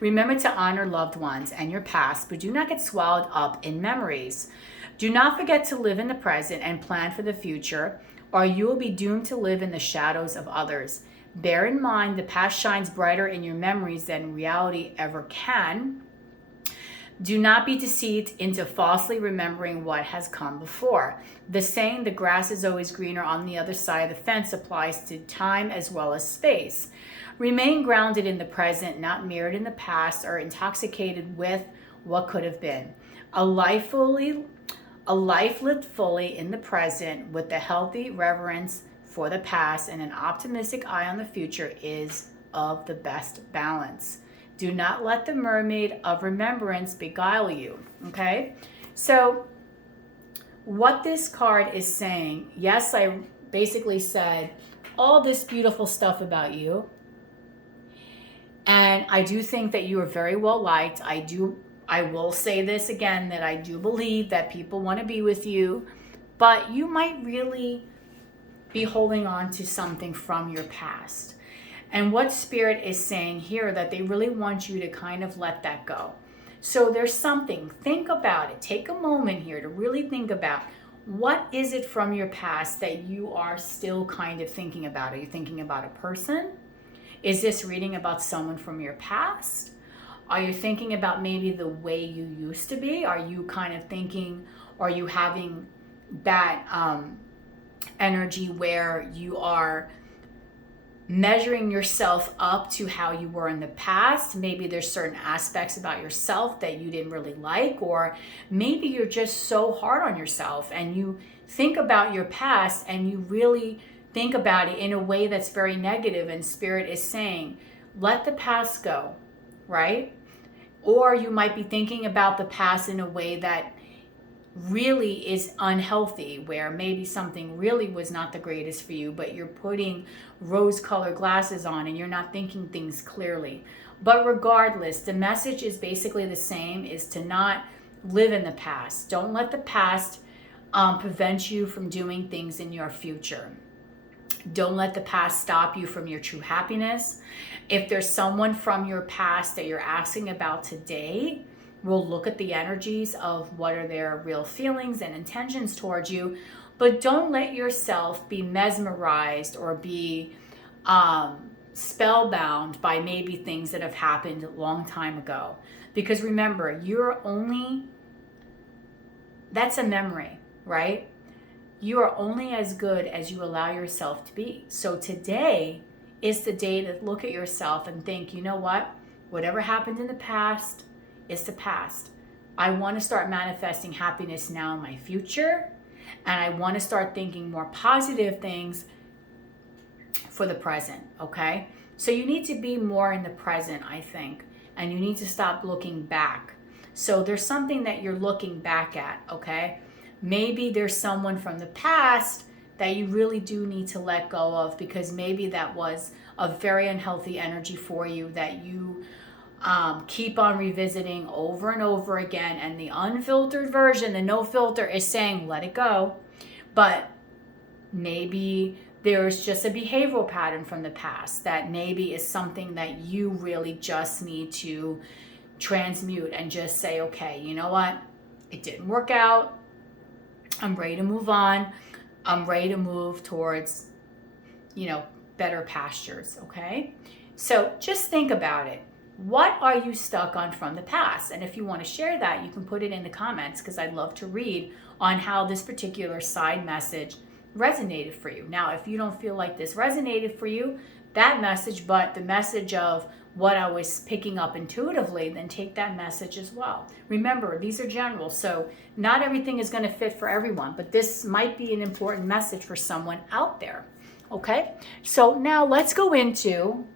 Remember to honor loved ones and your past, but do not get swallowed up in memories. Do not forget to live in the present and plan for the future, or you will be doomed to live in the shadows of others. Bear in mind the past shines brighter in your memories than reality ever can. Do not be deceived into falsely remembering what has come before. The saying, the grass is always greener on the other side of the fence, applies to time as well as space. Remain grounded in the present, not mirrored in the past or intoxicated with what could have been. A life lived fully in the present with a healthy reverence for the past and an optimistic eye on the future is of the best balance. Do not let the mermaid of remembrance beguile you, okay? So what this card is saying, yes, I basically said all this beautiful stuff about you. And I do think that you are very well liked. I will say this again, that I do believe that people want to be with you, but you might really be holding on to something from your past. And what Spirit is saying here, that they really want you to kind of let that go. So there's something, think about it. Take a moment here to really think about, what is it from your past that you are still kind of thinking about? Are you thinking about a person? Is this reading about someone from your past? Are you thinking about maybe the way you used to be? Are you kind of thinking, are you having that energy where you are measuring yourself up to how you were in the past? Maybe there's certain aspects about yourself that you didn't really like, or maybe you're just so hard on yourself and you think about your past and you really think about it in a way that's very negative, and Spirit is saying, let the past go, right? Or you might be thinking about the past in a way that really is unhealthy, where maybe something really was not the greatest for you, but you're putting rose-colored glasses on and you're not thinking things clearly. But regardless, the message is basically the same, is to not live in the past. Don't let the past prevent you from doing things in your future. Don't let the past stop you from your true happiness. If there's someone from your past that you're asking about today, we'll look at the energies of what are their real feelings and intentions towards you. But don't let yourself be mesmerized or be spellbound by maybe things that have happened a long time ago. Because remember, that's a memory, right? You are only as good as you allow yourself to be. So today is the day to look at yourself and think, you know what? Whatever happened in the past is the past. I want to start manifesting happiness now in my future. And I want to start thinking more positive things for the present, okay? So you need to be more in the present, I think. And you need to stop looking back. So there's something that you're looking back at, okay? Maybe there's someone from the past that you really do need to let go of, because maybe that was a very unhealthy energy for you that you keep on revisiting over and over again. And the unfiltered version, the no filter, is saying let it go. But maybe there's just a behavioral pattern from the past that maybe is something that you really just need to transmute and just say, okay, you know what? It didn't work out. I'm ready to move on. I'm ready to move towards, better pastures, okay? So just think about it. What are you stuck on from the past? And if you want to share that, you can put it in the comments, because I'd love to read on how this particular side message resonated for you. Now, if you don't feel like this resonated for you, that message, but the message of what I was picking up intuitively, then take that message as well. Remember, these are general, so not everything is going to fit for everyone, but this might be an important message for someone out there. Okay, so now let's go into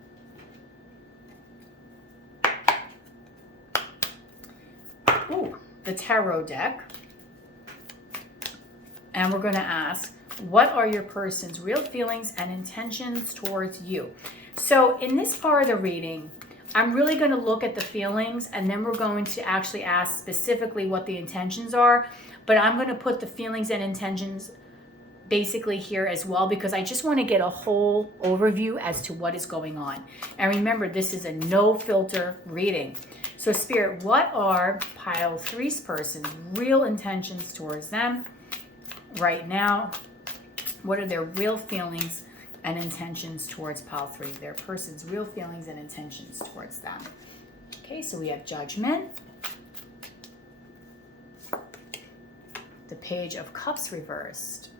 the tarot deck, and we're going to ask, what are your person's real feelings and intentions towards you? So in this part of the reading, I'm really going to look at the feelings, and then we're going to actually ask specifically what the intentions are. But I'm going to put the feelings and intentions basically here as well, because I just want to get a whole overview as to what is going on. And remember, this is a no filter reading. So Spirit, what are pile 3's person's real intentions towards them right now? What are their real feelings and intentions towards pile 3? Their person's real feelings and intentions towards them. Okay, so we have Judgment, the Page of Cups reversed,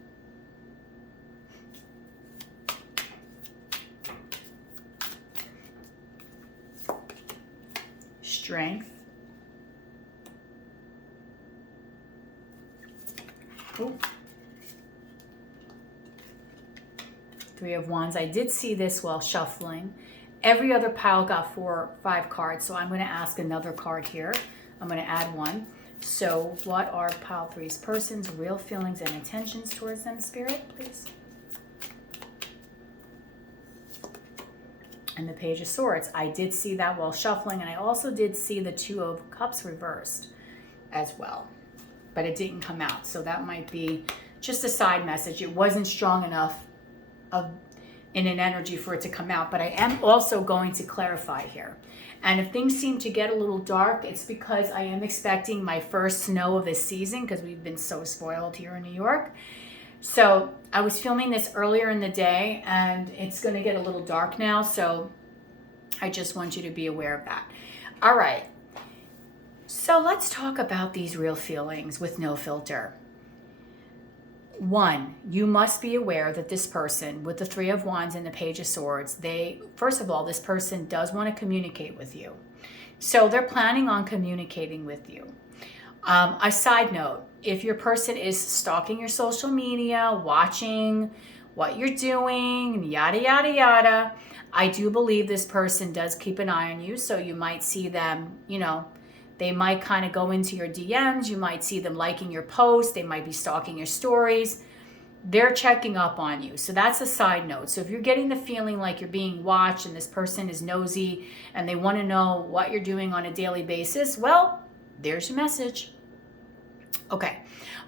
Strength, Three of Wands. I did see this while shuffling. Every other pile got 4 or 5 cards, so I'm going to ask another card here. I'm going to add one. So what are pile 3's person's real feelings and intentions towards them, Spirit, please? And the Page of Swords. I did see that while shuffling, and I also did see the 2 of Cups reversed as well, but it didn't come out. So that might be just a side message. It wasn't strong enough in an energy for it to come out. But I am also going to clarify here. And if things seem to get a little dark, it's because I am expecting my first snow of this season, because we've been so spoiled here in New York. So I was filming this earlier in the day, and it's going to get a little dark now. So I just want you to be aware of that. All right. So let's talk about these real feelings with no filter. One, you must be aware that this person with the Three of Wands and the Page of Swords, first of all, this person does want to communicate with you. So they're planning on communicating with you. A side note, if your person is stalking your social media, watching what you're doing, yada, yada, yada, I do believe this person does keep an eye on you. So you might see them, they might kind of go into your DMs. You might see them liking your posts. They might be stalking your stories. They're checking up on you. So that's a side note. So if you're getting the feeling like you're being watched and this person is nosy and they want to know what you're doing on a daily basis, well, there's your message. Okay.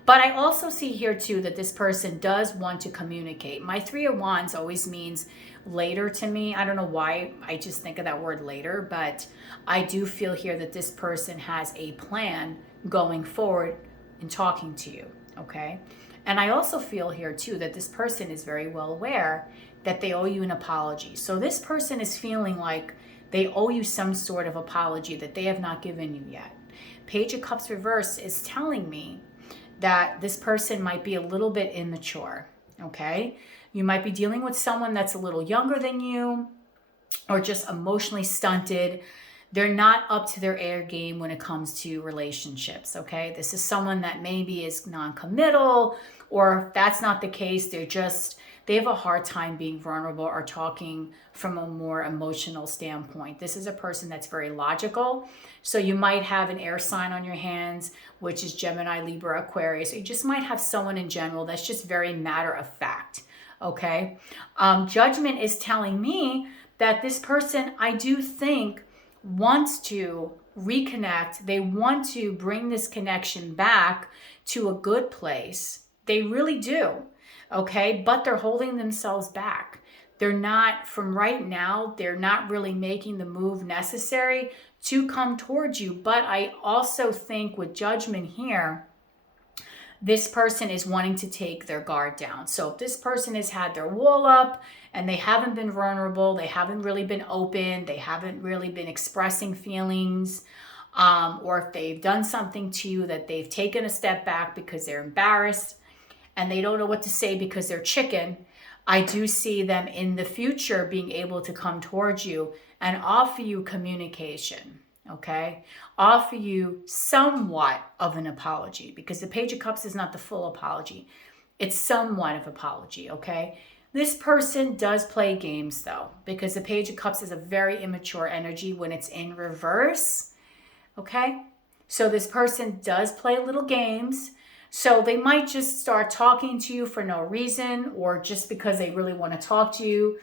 But I also see here too that this person does want to communicate. My Three of Wands always means later to me. I don't know why I just think of that word later, but I do feel here that this person has a plan going forward in talking to you, okay? And I also feel here too that this person is very well aware that they owe you an apology. So this person is feeling like they owe you some sort of apology that they have not given you yet. Page of Cups reverse is telling me that this person might be a little bit immature, okay? You might be dealing with someone that's a little younger than you or just emotionally stunted. They're not up to their A game when it comes to relationships, okay? This is someone that maybe is non-committal, or if that's not the case, they have a hard time being vulnerable or talking from a more emotional standpoint. This is a person that's very logical. So you might have an air sign on your hands, which is Gemini, Libra, Aquarius. You just might have someone in general that's just very matter of fact, okay? Judgment is telling me that this person, I do think, wants to reconnect. They want to bring this connection back to a good place. They really do. Okay, but they're holding themselves back. They're not, from right now, they're not really making the move necessary to come towards you. But I also think with Judgment here, this person is wanting to take their guard down. So if this person has had their wall up and they haven't been vulnerable, they haven't really been open, they haven't really been expressing feelings, or if they've done something to you that they've taken a step back because they're embarrassed, and they don't know what to say because they're chicken, I do see them in the future being able to come towards you and offer you communication, okay? Offer you somewhat of an apology, because the Page of Cups is not the full apology. It's somewhat of apology, okay? This person does play games though, because the Page of Cups is a very immature energy when it's in reverse, okay? So this person does play little games. So they might just start talking to you for no reason or just because they really want to talk to you.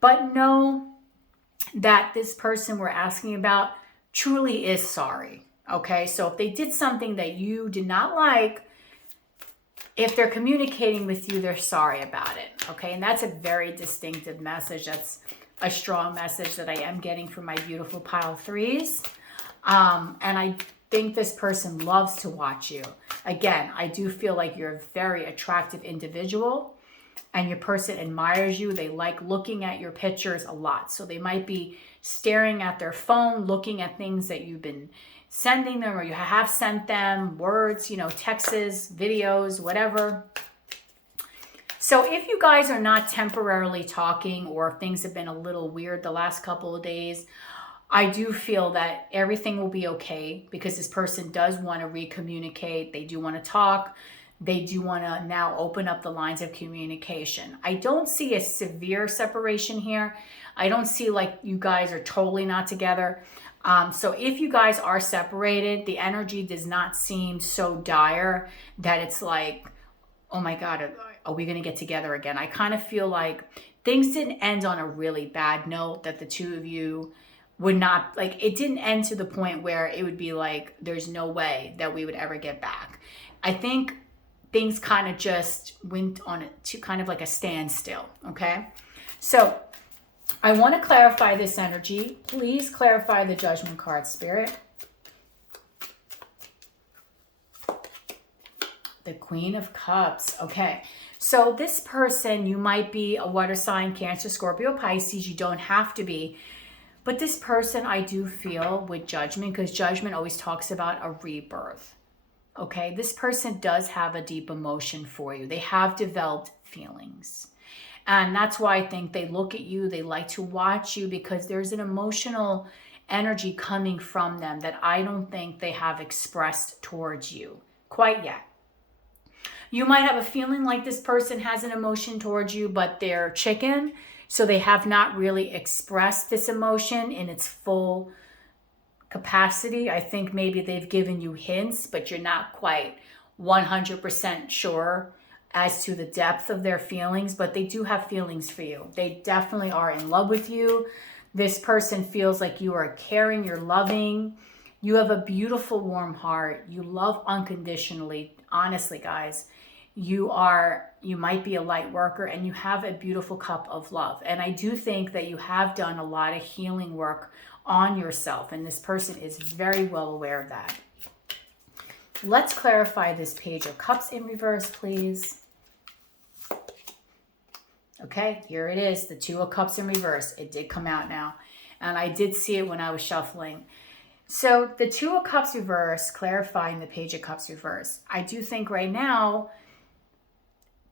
But know that this person we're asking about truly is sorry. Okay, so if they did something that you did not like, if they're communicating with you, they're sorry about it. Okay, and that's a very distinctive message. That's a strong message that I am getting from my beautiful pile of threes. And I think this person loves to watch you. Again, I do feel like you're a very attractive individual and your person admires you. They like looking at your pictures a lot. So they might be staring at their phone, looking at things that you've been sending them or you have sent them, words, texts, videos, whatever. So if you guys are not temporarily talking or if things have been a little weird the last couple of days, I do feel that everything will be okay because this person does want to recommunicate. They do want to talk. They do want to now open up the lines of communication. I don't see a severe separation here. I don't see like you guys are totally not together. So if you guys are separated, the energy does not seem so dire that it's like, oh my God, are we going to get together again? I kind of feel like things didn't end on a really bad note, that the two of you would not, like, it didn't end to the point where it would be like, there's no way that we would ever get back. I think things kind of just went on to kind of like a standstill, okay? So I want to clarify this energy. Please clarify the Judgment card, Spirit. The Queen of Cups. Okay. So this person, you might be a water sign, Cancer, Scorpio, Pisces. You don't have to be. But this person, I do feel with Judgment, because Judgment always talks about a rebirth. Okay. This person does have a deep emotion for you. They have developed feelings. And that's why I think they look at you. They like to watch you because there's an emotional energy coming from them that I don't think they have expressed towards you quite yet. You might have a feeling like this person has an emotion towards you, but they're chicken. So they have not really expressed this emotion in its full capacity. I think maybe they've given you hints, but you're not quite 100% sure as to the depth of their feelings, but they do have feelings for you. They definitely are in love with you. This person feels like you are caring, you're loving. You have a beautiful, warm heart. You love unconditionally. Honestly, guys, you might be a light worker and you have a beautiful cup of love. And I do think that you have done a lot of healing work on yourself. And this person is very well aware of that. Let's clarify this Page of Cups in reverse, please. Okay, here it is, the Two of Cups in reverse. It did come out now. And I did see it when I was shuffling. So the Two of Cups reverse, clarifying the Page of Cups reverse. I do think right now,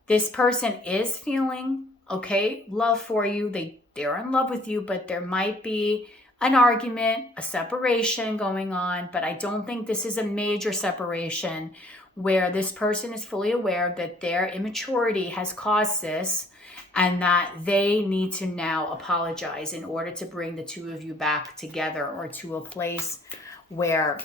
this person is feeling, okay, love for you. They're in love with you, but there might be an argument, a separation going on. But I don't think this is a major separation where this person is fully aware that their immaturity has caused this and that they need to now apologize in order to bring the two of you back together or to a place where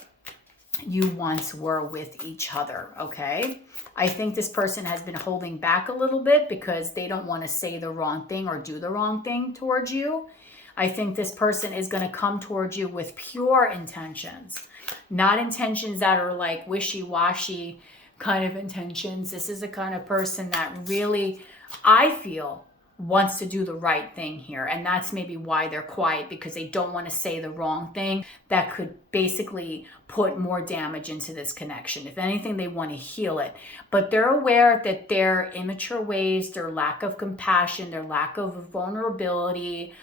you once were with each other, okay? I think this person has been holding back a little bit because they don't want to say the wrong thing or do the wrong thing towards you. I think this person is going to come towards you with pure intentions, not intentions that are like wishy-washy kind of intentions. This is the kind of person that really, I feel, wants to do the right thing here. And that's maybe why they're quiet, because they don't want to say the wrong thing that could basically put more damage into this connection. If anything, they want to heal it. But they're aware that their immature ways, their lack of compassion, their lack of vulnerability,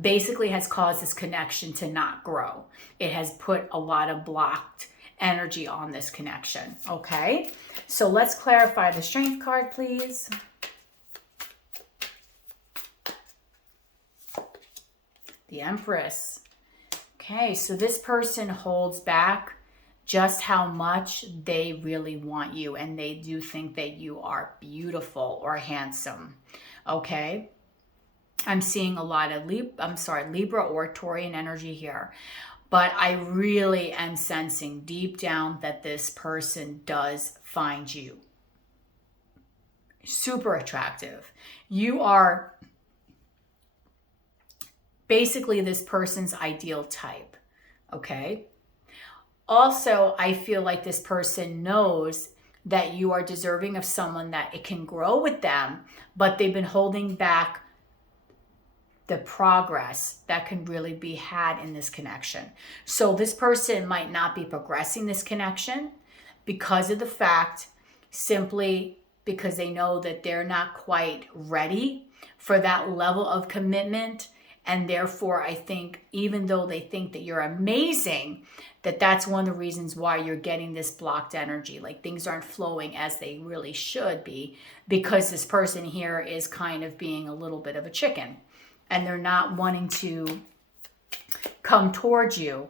basically has caused this connection to not grow. It has put a lot of blocked energy on this connection. Okay, so let's clarify the Strength card, please. The Empress. Okay, so this person holds back just how much they really want you, and they do think that you are beautiful or handsome. Okay, I'm seeing a lot of Libra or Taurian energy here, but I really am sensing deep down that this person does find you super attractive. You are basically this person's ideal type, okay? Also, I feel like this person knows that you are deserving of someone that it can grow with them, but they've been holding back the progress that can really be had in this connection. So this person might not be progressing this connection because of the fact, simply because they know that they're not quite ready for that level of commitment. And therefore, I think, even though they think that you're amazing, that's one of the reasons why you're getting this blocked energy. Like things aren't flowing as they really should be, because this person here is kind of being a little bit of a chicken. And they're not wanting to come towards you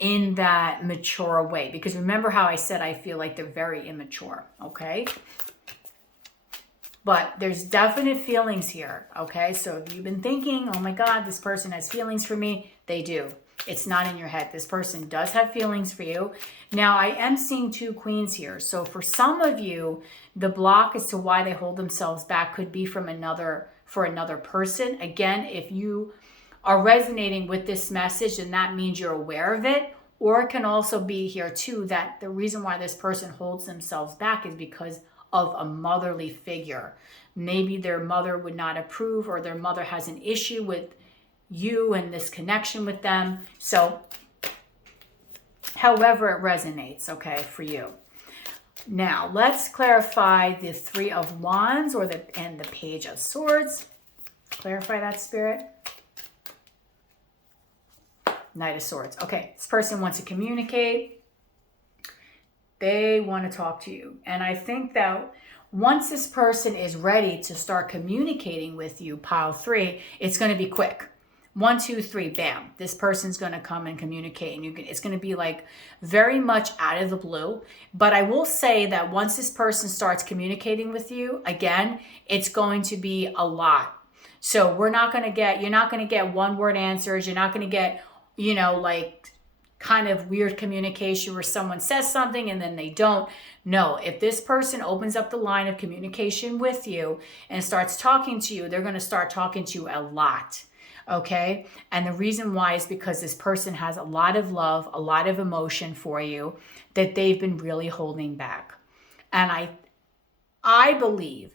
in that mature way. Because remember how I said I feel like they're very immature, okay? But there's definite feelings here, okay? So if you've been thinking, oh my God, this person has feelings for me, they do. It's not in your head. This person does have feelings for you. Now, I am seeing two queens here. So for some of you, the block as to why they hold themselves back could be for another person. Again, if you are resonating with this message, then that means you're aware of it. Or it can also be here too that the reason why this person holds themselves back is because of a motherly figure. Maybe their mother would not approve, or their mother has an issue with you and this connection with them. So however it resonates, okay, for you. Now, let's clarify the Three of Wands and the Page of Swords. Clarify that, Spirit. Knight of Swords. Okay, this person wants to communicate. They want to talk to you. And I think that once this person is ready to start communicating with you, pile 3, it's going to be quick. 1, 2, 3, bam. This person's going to come and communicate, and it's going to be like very much out of the blue. But I will say that once this person starts communicating with you, again, it's going to be a lot. So you're not going to get one-word answers. You're not going to get, like kind of weird communication where someone says something and then they don't. No, if this person opens up the line of communication with you and starts talking to you, they're going to start talking to you a lot. Okay. And the reason why is because this person has a lot of love, a lot of emotion for you that they've been really holding back. And I believe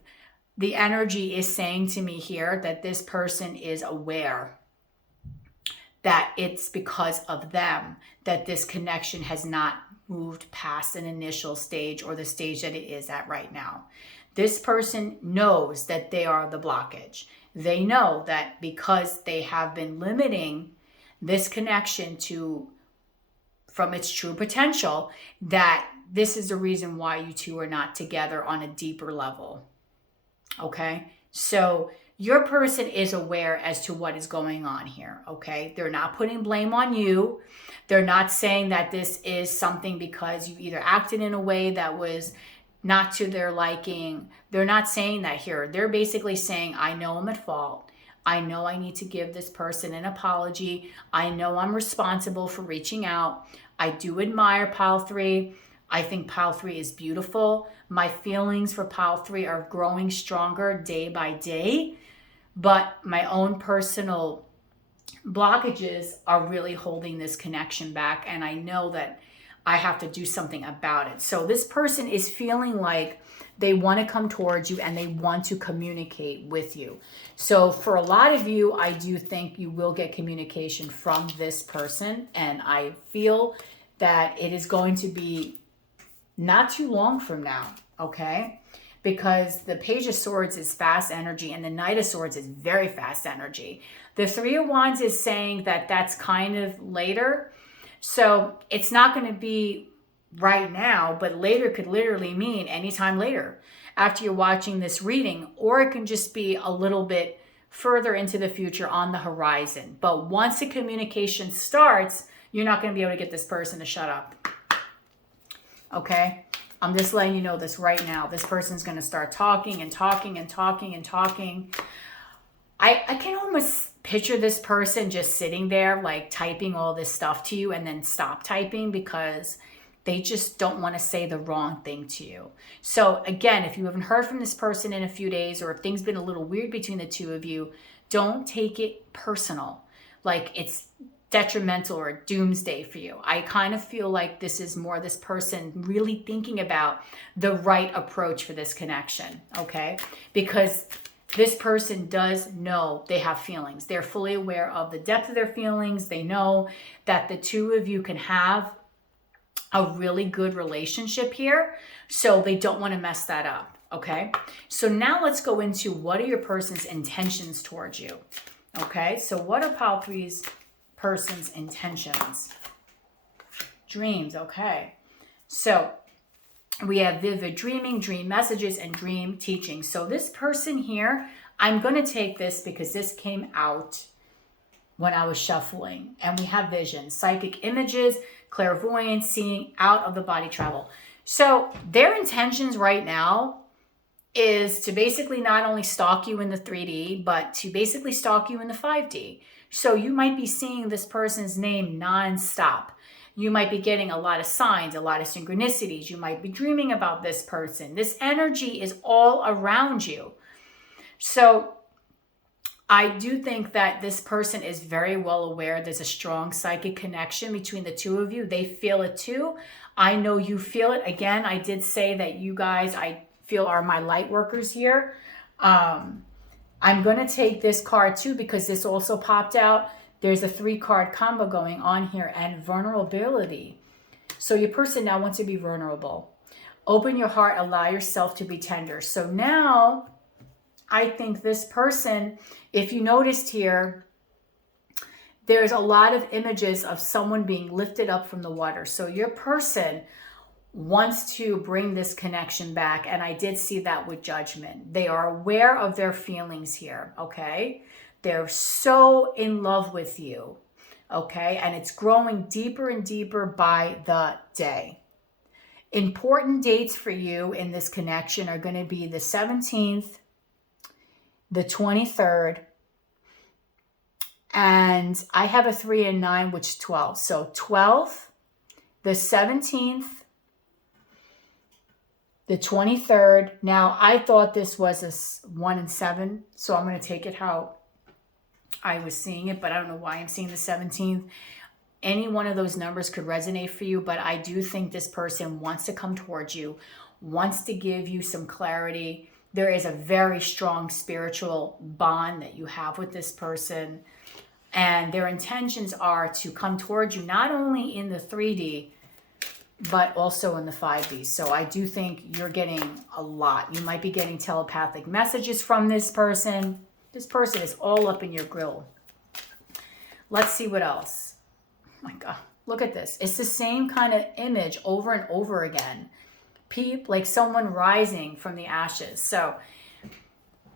the energy is saying to me here that this person is aware that it's because of them that this connection has not moved past an initial stage or the stage that it is at right now. This person knows that they are the blockage. They know that because they have been limiting this connection from its true potential, that this is the reason why you two are not together on a deeper level. Okay? So your person is aware as to what is going on here, okay? They're not putting blame on you. They're not saying that this is something because you either acted in a way that was not to their liking. They're not saying that here. They're basically saying, I know I'm at fault. I know I need to give this person an apology. I know I'm responsible for reaching out. I do admire pile 3. I think pile 3 is beautiful. My feelings for pile 3 are growing stronger day by day. But my own personal blockages are really holding this connection back. And I know that I have to do something about it. So this person is feeling like they want to come towards you and they want to communicate with you. So for a lot of you, I do think you will get communication from this person. And I feel that it is going to be not too long from now, okay? Because the Page of Swords is fast energy and the Knight of Swords is very fast energy. The Three of Wands is saying that that's kind of later. So it's not going to be right now, but later could literally mean anytime later after you're watching this reading, or it can just be a little bit further into the future on the horizon. But once the communication starts, you're not going to be able to get this person to shut up. Okay? I'm just letting you know this right now. This person's going to start talking and talking and talking and talking. I can almost picture this person just sitting there like typing all this stuff to you and then stop typing because they just don't want to say the wrong thing to you. So again, if you haven't heard from this person in a few days, or if things been a little weird between the two of you, don't take it personal. Like it's detrimental or doomsday for you. I kind of feel like this is more this person really thinking about the right approach for this connection, okay? Because this person does know they have feelings. They're fully aware of the depth of their feelings. They know that the two of you can have a really good relationship here, so they don't want to mess that up, okay? So now let's go into what are your person's intentions towards you, okay? So what are pile 3's person's intentions? Dreams, okay. So we have vivid dreaming, dream messages, and dream teaching. So this person here, I'm going to take this because this came out when I was shuffling. And we have vision, psychic images, clairvoyance, seeing, out of the body travel. So their intentions right now is to basically not only stalk you in the 3D, but to basically stalk you in the 5D. So you might be seeing this person's name nonstop. You might be getting a lot of signs, a lot of synchronicities. You might be dreaming about this person. This energy is all around you. So I do think that this person is very well aware there's a strong psychic connection between the two of you. They feel it too. I know you feel it. Again, I did say that you guys, I feel are my light workers here. I'm going to take this card too because this also popped out. There's a 3-card combo going on here, and vulnerability. So your person now wants to be vulnerable. Open your heart, allow yourself to be tender. So now I think this person, if you noticed here, there's a lot of images of someone being lifted up from the water. So your person wants to bring this connection back. And I did see that with Judgment. They are aware of their feelings here, okay? They're so in love with you, okay? And it's growing deeper and deeper by the day. Important dates for you in this connection are going to be the 17th, the 23rd, and I have a 3 and 9, which is 12. So 12, the 17th, the 23rd. Now, I thought this was a 1 and 7, so I'm going to take it how I was seeing it, but I don't know why I'm seeing the 17th. Any one of those numbers could resonate for you, but I do think this person wants to come towards you, wants to give you some clarity. There is a very strong spiritual bond that you have with this person, and their intentions are to come towards you, not only in the 3D, but also in the 5D. So I do think you're getting a lot. You might be getting telepathic messages from this person. This person is all up in your grill. Let's see what else. Oh my God, look at this. It's the same kind of image over and over again. Like someone rising from the ashes. So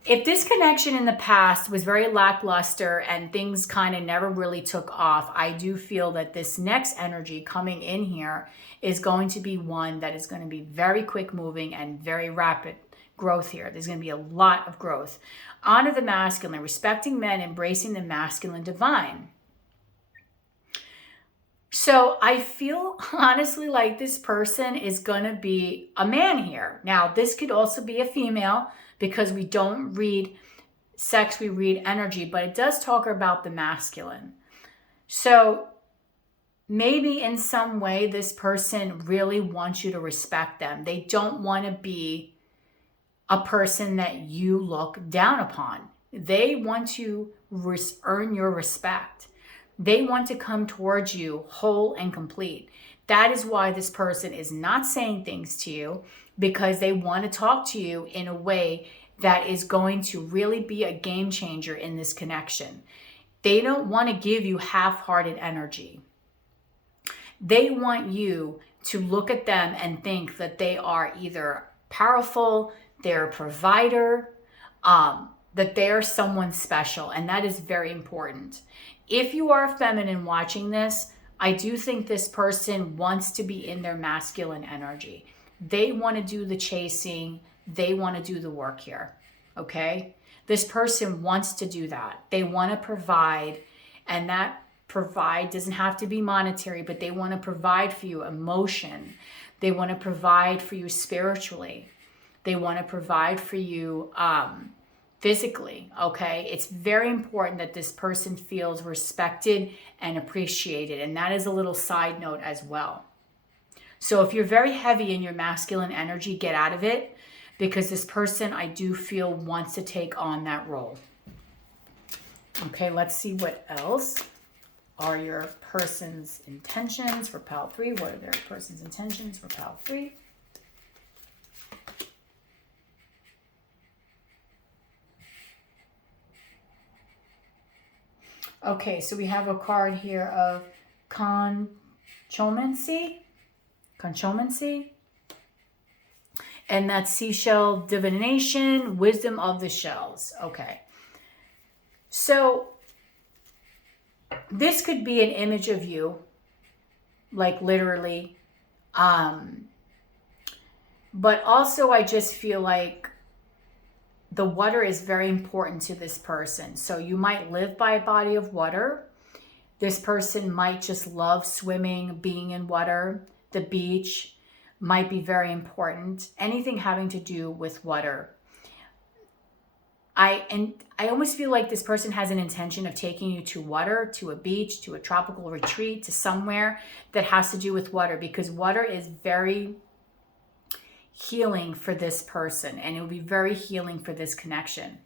if this connection in the past was very lackluster and things kind of never really took off, I do feel that this next energy coming in here is going to be one that is going to be very quick moving and very rapid growth here. There's going to be a lot of growth. Honor the masculine, respecting men, embracing the masculine divine. So I feel honestly like this person is going to be a man here. Now, this could also be a female because we don't read sex, we read energy, but it does talk about the masculine. So maybe in some way this person really wants you to respect them. They don't want to be a person that you look down upon. They want to earn your respect. They want to come towards you whole and complete. That is why this person is not saying things to you, because they want to talk to you in a way that is going to really be a game changer in this connection. They don't want to give you half-hearted energy. They want you to look at them and think that they are either powerful, they're a provider, that they're someone special, and that is very important. If you are feminine watching this, I do think this person wants to be in their masculine energy. They want to do the chasing. They want to do the work here, okay? This person wants to do that. They want to provide, and that provide doesn't have to be monetary, but they want to provide for you emotion. They want to provide for you spiritually. They want to provide for you physically, okay? It's very important that this person feels respected and appreciated, and that is a little side note as well. So if you're very heavy in your masculine energy, get out of it, because this person, I do feel, wants to take on that role. Okay, let's see what else are your person's intentions for pile 3. What are their person's intentions for pile 3? Okay, so we have a card here of conchomancy, and that's seashell divination, wisdom of the shells. Okay, so this could be an image of you, like literally, but also I just feel like the water is very important to this person. So you might live by a body of water. This person might just love swimming, being in water. The beach might be very important. Anything having to do with water. I almost feel like this person has an intention of taking you to water, to a beach, to a tropical retreat, to somewhere that has to do with water, because water is very healing for this person, and it will be very healing for this connection.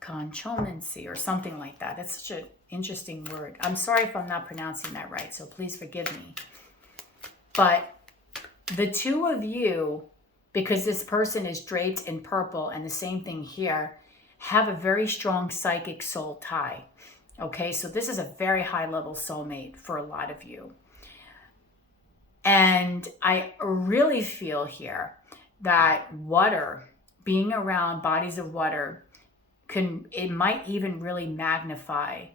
Conchomancy or something like that. That's such an interesting word. I'm sorry if I'm not pronouncing that right, so please forgive me. But the two of you, because this person is draped in purple, and the same thing here, have a very strong psychic soul tie. Okay, so this is a very high level soulmate for a lot of you. And I really feel here that water, being around bodies of water, it might even really magnify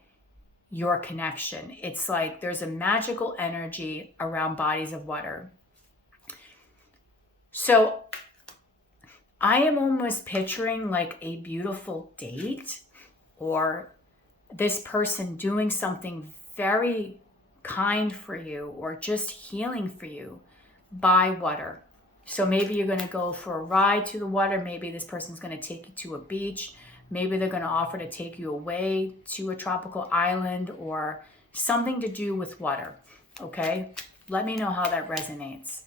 your connection. It's like there's a magical energy around bodies of water. So I am almost picturing like a beautiful date, or this person doing something very kind for you, or just healing for you by water. So maybe you're going to go for a ride to the water. Maybe this person's going to take you to a beach. Maybe they're going to offer to take you away to a tropical island, or something to do with water. Okay? Let me know how that resonates.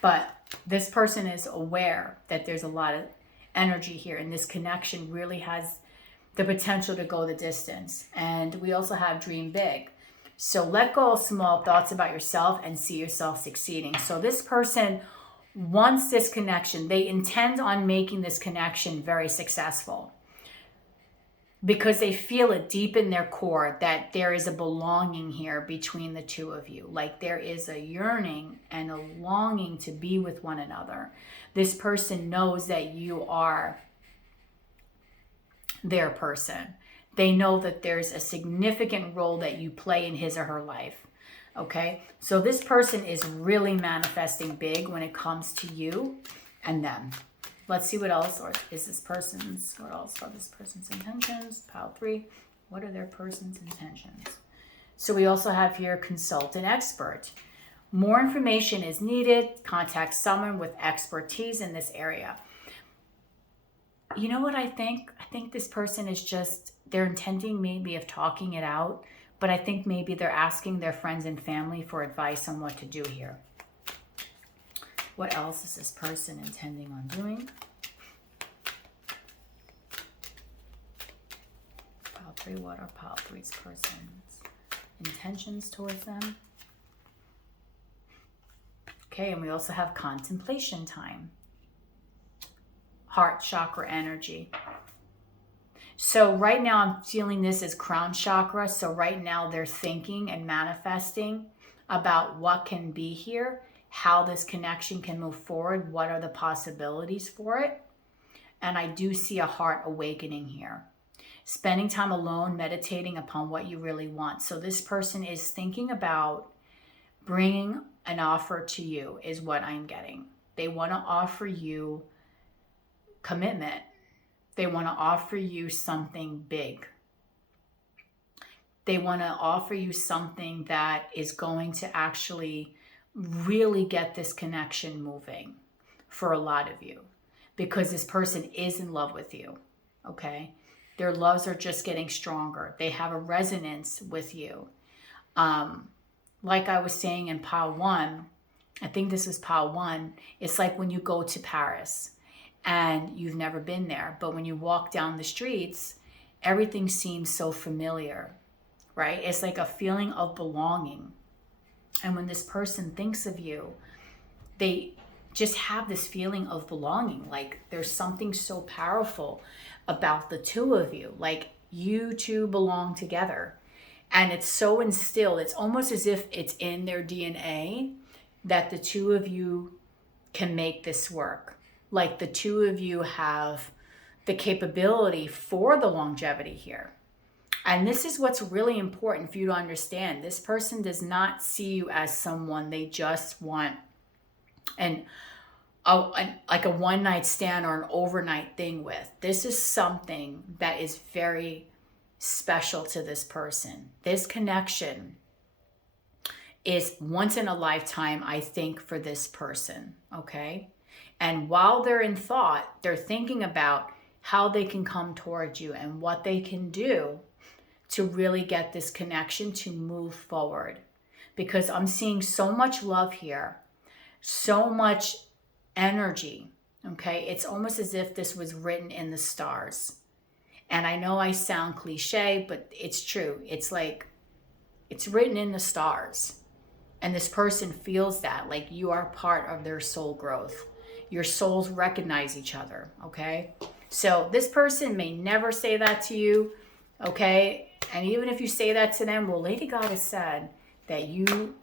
But this person is aware that there's a lot of energy here, and this connection really has the potential to go the distance. And we also have dream big. So let go of small thoughts about yourself and see yourself succeeding. So this person wants this connection. They intend on making this connection very successful, because they feel it deep in their core that there is a belonging here between the two of you. Like there is a yearning and a longing to be with one another. This person knows that you are their person. They know that there's a significant role that you play in his or her life. Okay, so this person is really manifesting big when it comes to you and them. Let's see what else is this person's, what else are this person's intentions? Pile 3, what are their person's intentions? So we also have here consultant expert. More information is needed. Contact someone with expertise in this area. You know what I think? I think this person is just, they're intending maybe of talking it out, but I think maybe they're asking their friends and family for advice on what to do here. What else is this person intending on doing? Pile 3, what are Pile 3's person's intentions towards them? Okay, and we also have contemplation time. Heart chakra energy. So right now I'm feeling this as crown chakra. So right now they're thinking and manifesting about what can be here, how this connection can move forward, what are the possibilities for it. And I do see a heart awakening here. Spending time alone, meditating upon what you really want. So this person is thinking about bringing an offer to you, is what I'm getting. They want to offer you commitment. They want to offer you something big. They want to offer you something that is going to actually really get this connection moving for a lot of you, because this person is in love with you. Okay, their loves are just getting stronger. They have a resonance with you. Like I was saying in Pile 1, I think this was Pile 1, it's like when you go to Paris and you've never been there, but when you walk down the streets, everything seems so familiar, right? It's like a feeling of belonging. And when this person thinks of you, they just have this feeling of belonging. Like there's something so powerful about the two of you. Like you two belong together. And it's so instilled. It's almost as if it's in their DNA that the two of you can make this work. Like the two of you have the capability for the longevity here. And this is what's really important for you to understand. This person does not see you as someone they just want like a one-night stand or an overnight thing with. This is something that is very special to this person. This connection is once in a lifetime, I think, for this person, okay? And while they're in thought, they're thinking about how they can come towards you and what they can do to really get this connection to move forward. because I'm seeing so much love here, so much energy, okay? It's almost as if this was written in the stars. And I know I sound cliche, but it's true. It's like, it's written in the stars. And this person feels that, like you are part of their soul growth. Your souls recognize each other, okay? So this person may never say that to you, okay? And even if you say that to them, well, Lady Goddess said that you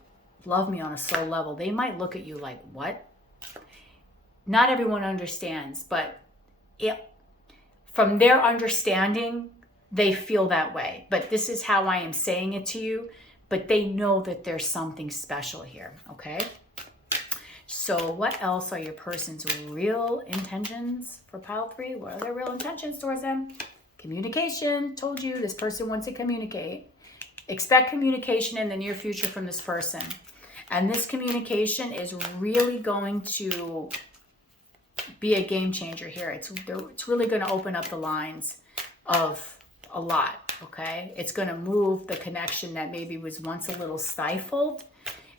love me on a soul level. They might look at you like, what? Not everyone understands, but from their understanding, they feel that way. But this is how I am saying it to you. But they know that there's something special here, okay? So what else are your person's real intentions for pile 3? What are their real intentions towards them? Communication. Told you this person wants to communicate. Expect communication in the near future from this person. And this communication is really going to be a game changer here. It's really going to open up the lines of a lot, okay? It's going to move the connection that maybe was once a little stifled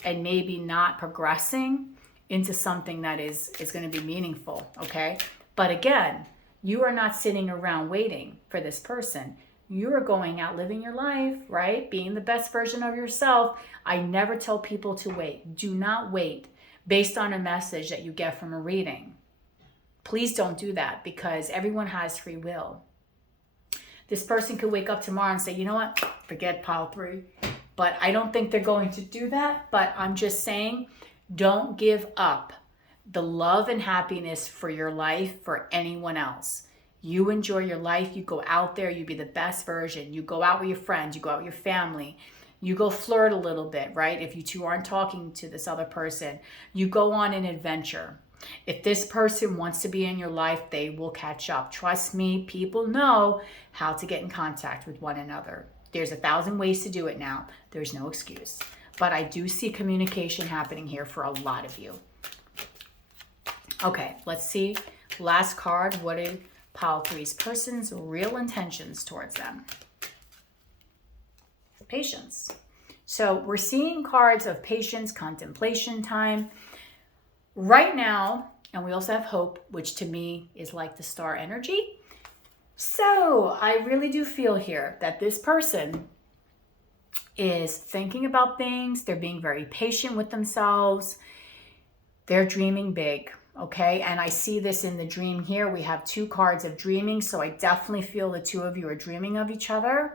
and maybe not progressing into something that is going to be meaningful, okay? But again, you are not sitting around waiting for this person. You are going out living your life, right? Being the best version of yourself. I never tell people to wait. Do not wait based on a message that you get from a reading. Please don't do that, because everyone has free will. This person could wake up tomorrow and say, you know what, forget pile 3. But I don't think they're going to do that. But I'm just saying, don't give up the love and happiness for your life for anyone else. You enjoy your life. You go out there. You be the best version. You go out with your friends. You go out with your family. You go flirt a little bit, right? If you two aren't talking to this other person, you go on an adventure. If this person wants to be in your life, they will catch up. Trust me, people know how to get in contact with one another. There's 1,000 ways to do it now. There's no excuse. But I do see communication happening here for a lot of you. Okay, let's see. Last card. What are pile 3's person's real intentions towards them? Patience. So we're seeing cards of patience, contemplation time. Right now, and we also have hope, which to me is like the star energy. So I really do feel here that this person is thinking about things. They're being very patient with themselves. They're dreaming big, okay? And I see this in the dream here. We have 2 cards of dreaming, so I definitely feel the 2 of you are dreaming of each other.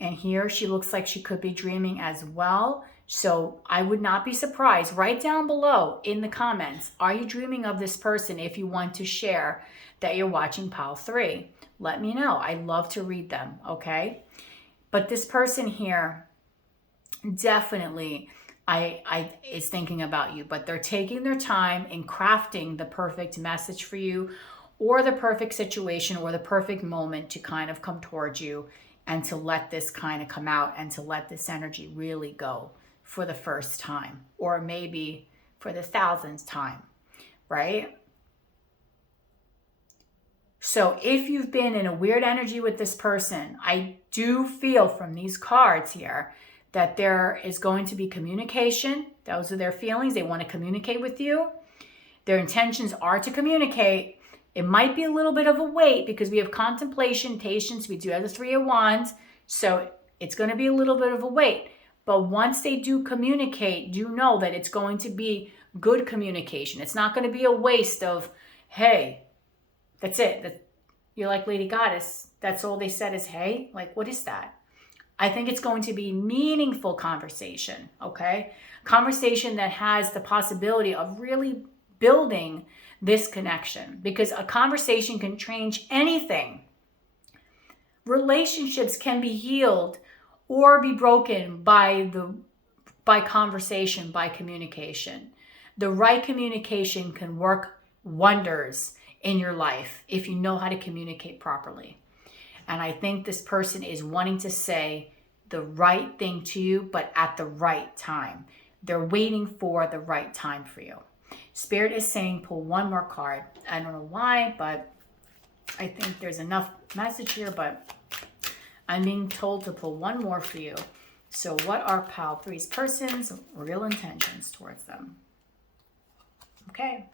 And here she looks like she could be dreaming as well. So I would not be surprised. Write down below in the comments, are you dreaming of this person? If you want to share that you're watching pile 3, let me know. I love to read them, okay? But this person here definitely is thinking about you, but they're taking their time in crafting the perfect message for you, or the perfect situation, or the perfect moment to kind of come towards you and to let this kind of come out and to let this energy really go for the first time, or maybe for the 1,000th time, right? So if you've been in a weird energy with this person, I do feel from these cards here that there is going to be communication. Those are their feelings. They want to communicate with you. Their intentions are to communicate. It might be a little bit of a wait because we have contemplation, patience. We do have the 3 of Wands. So it's going to be a little bit of a wait. But once they do communicate, do know that it's going to be good communication. It's not going to be a waste of, hey, that's it. You're like, Lady Goddess, that's all they said is, hey? Like, what is that? I think it's going to be meaningful conversation, okay? Conversation that has the possibility of really building this connection, because a conversation can change anything. Relationships can be healed or be broken by conversation, by communication. The right communication can work wonders in your life if you know how to communicate properly. And I think this person is wanting to say the right thing to you, but at the right time. They're waiting for the right time for you. Spirit is saying pull 1 more card. I don't know why, but I think there's enough message here, but I'm being told to pull 1 more for you. So what are pile 3's person's real intentions towards them? Okay.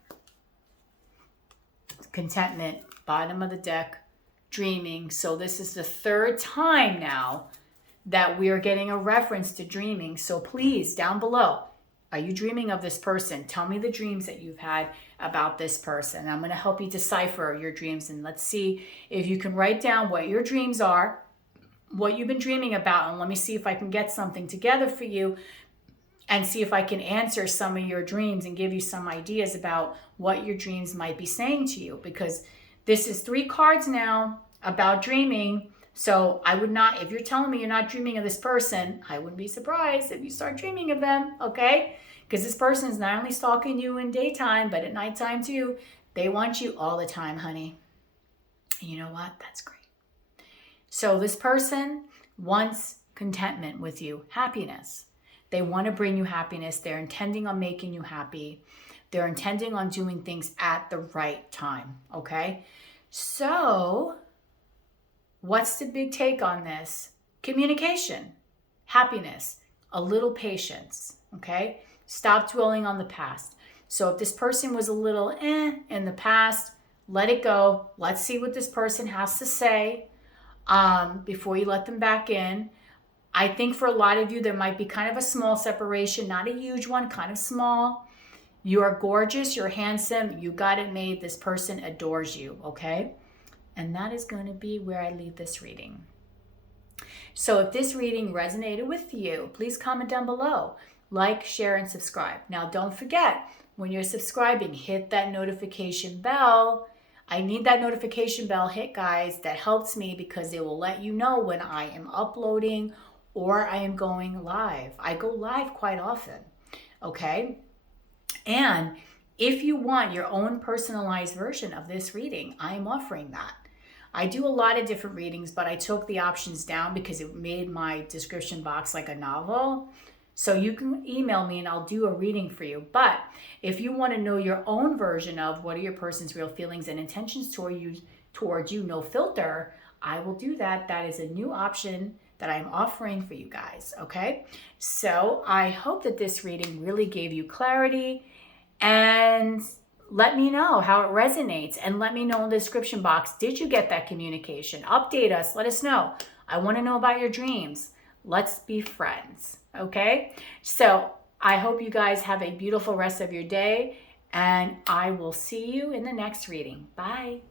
Contentment, bottom of the deck, dreaming. So this is the third time now that we are getting a reference to dreaming. So please, down below, are you dreaming of this person? Tell me the dreams that you've had about this person. I'm going to help you decipher your dreams, and let's see if you can write down what your dreams are, what you've been dreaming about, and let me see if I can get something together for you and see if I can answer some of your dreams and give you some ideas about what your dreams might be saying to you, because this is 3 cards now about dreaming. So I would not, if you're telling me you're not dreaming of this person, I wouldn't be surprised if you start dreaming of them, okay? Because this person is not only stalking you in daytime, but at nighttime too. They want you all the time, honey. And you know what? That's great. So this person wants contentment with you, happiness. They want to bring you happiness. They're intending on making you happy. They're intending on doing things at the right time, okay? So what's the big take on this? Communication, happiness, a little patience, okay? Stop dwelling on the past. So if this person was a little in the past, let it go. Let's see what this person has to say before you let them back in. I think for a lot of you, there might be kind of a small separation, not a huge one, kind of small. You are gorgeous, you're handsome, you got it made. This person adores you, okay? And that is going to be where I leave this reading. So if this reading resonated with you, please comment down below. Like, share, and subscribe. Now, don't forget, when you're subscribing, hit that notification bell. I need that notification bell hit, guys. That helps me because it will let you know when I am uploading or I am going live. I go live quite often, okay? And if you want your own personalized version of this reading, I am offering that. I do a lot of different readings, but I took the options down because it made my description box like a novel. So you can email me and I'll do a reading for you. But if you want to know your own version of what are your person's real feelings and intentions towards you, no filter, I will do that. That is a new option that I'm offering for you guys, okay? So I hope that this reading really gave you clarity, and let me know how it resonates, and let me know in the description box, did you get that communication? Update us, let us know. I want to know about your dreams. Let's be friends, okay? So I hope you guys have a beautiful rest of your day, and I will see you in the next reading. Bye.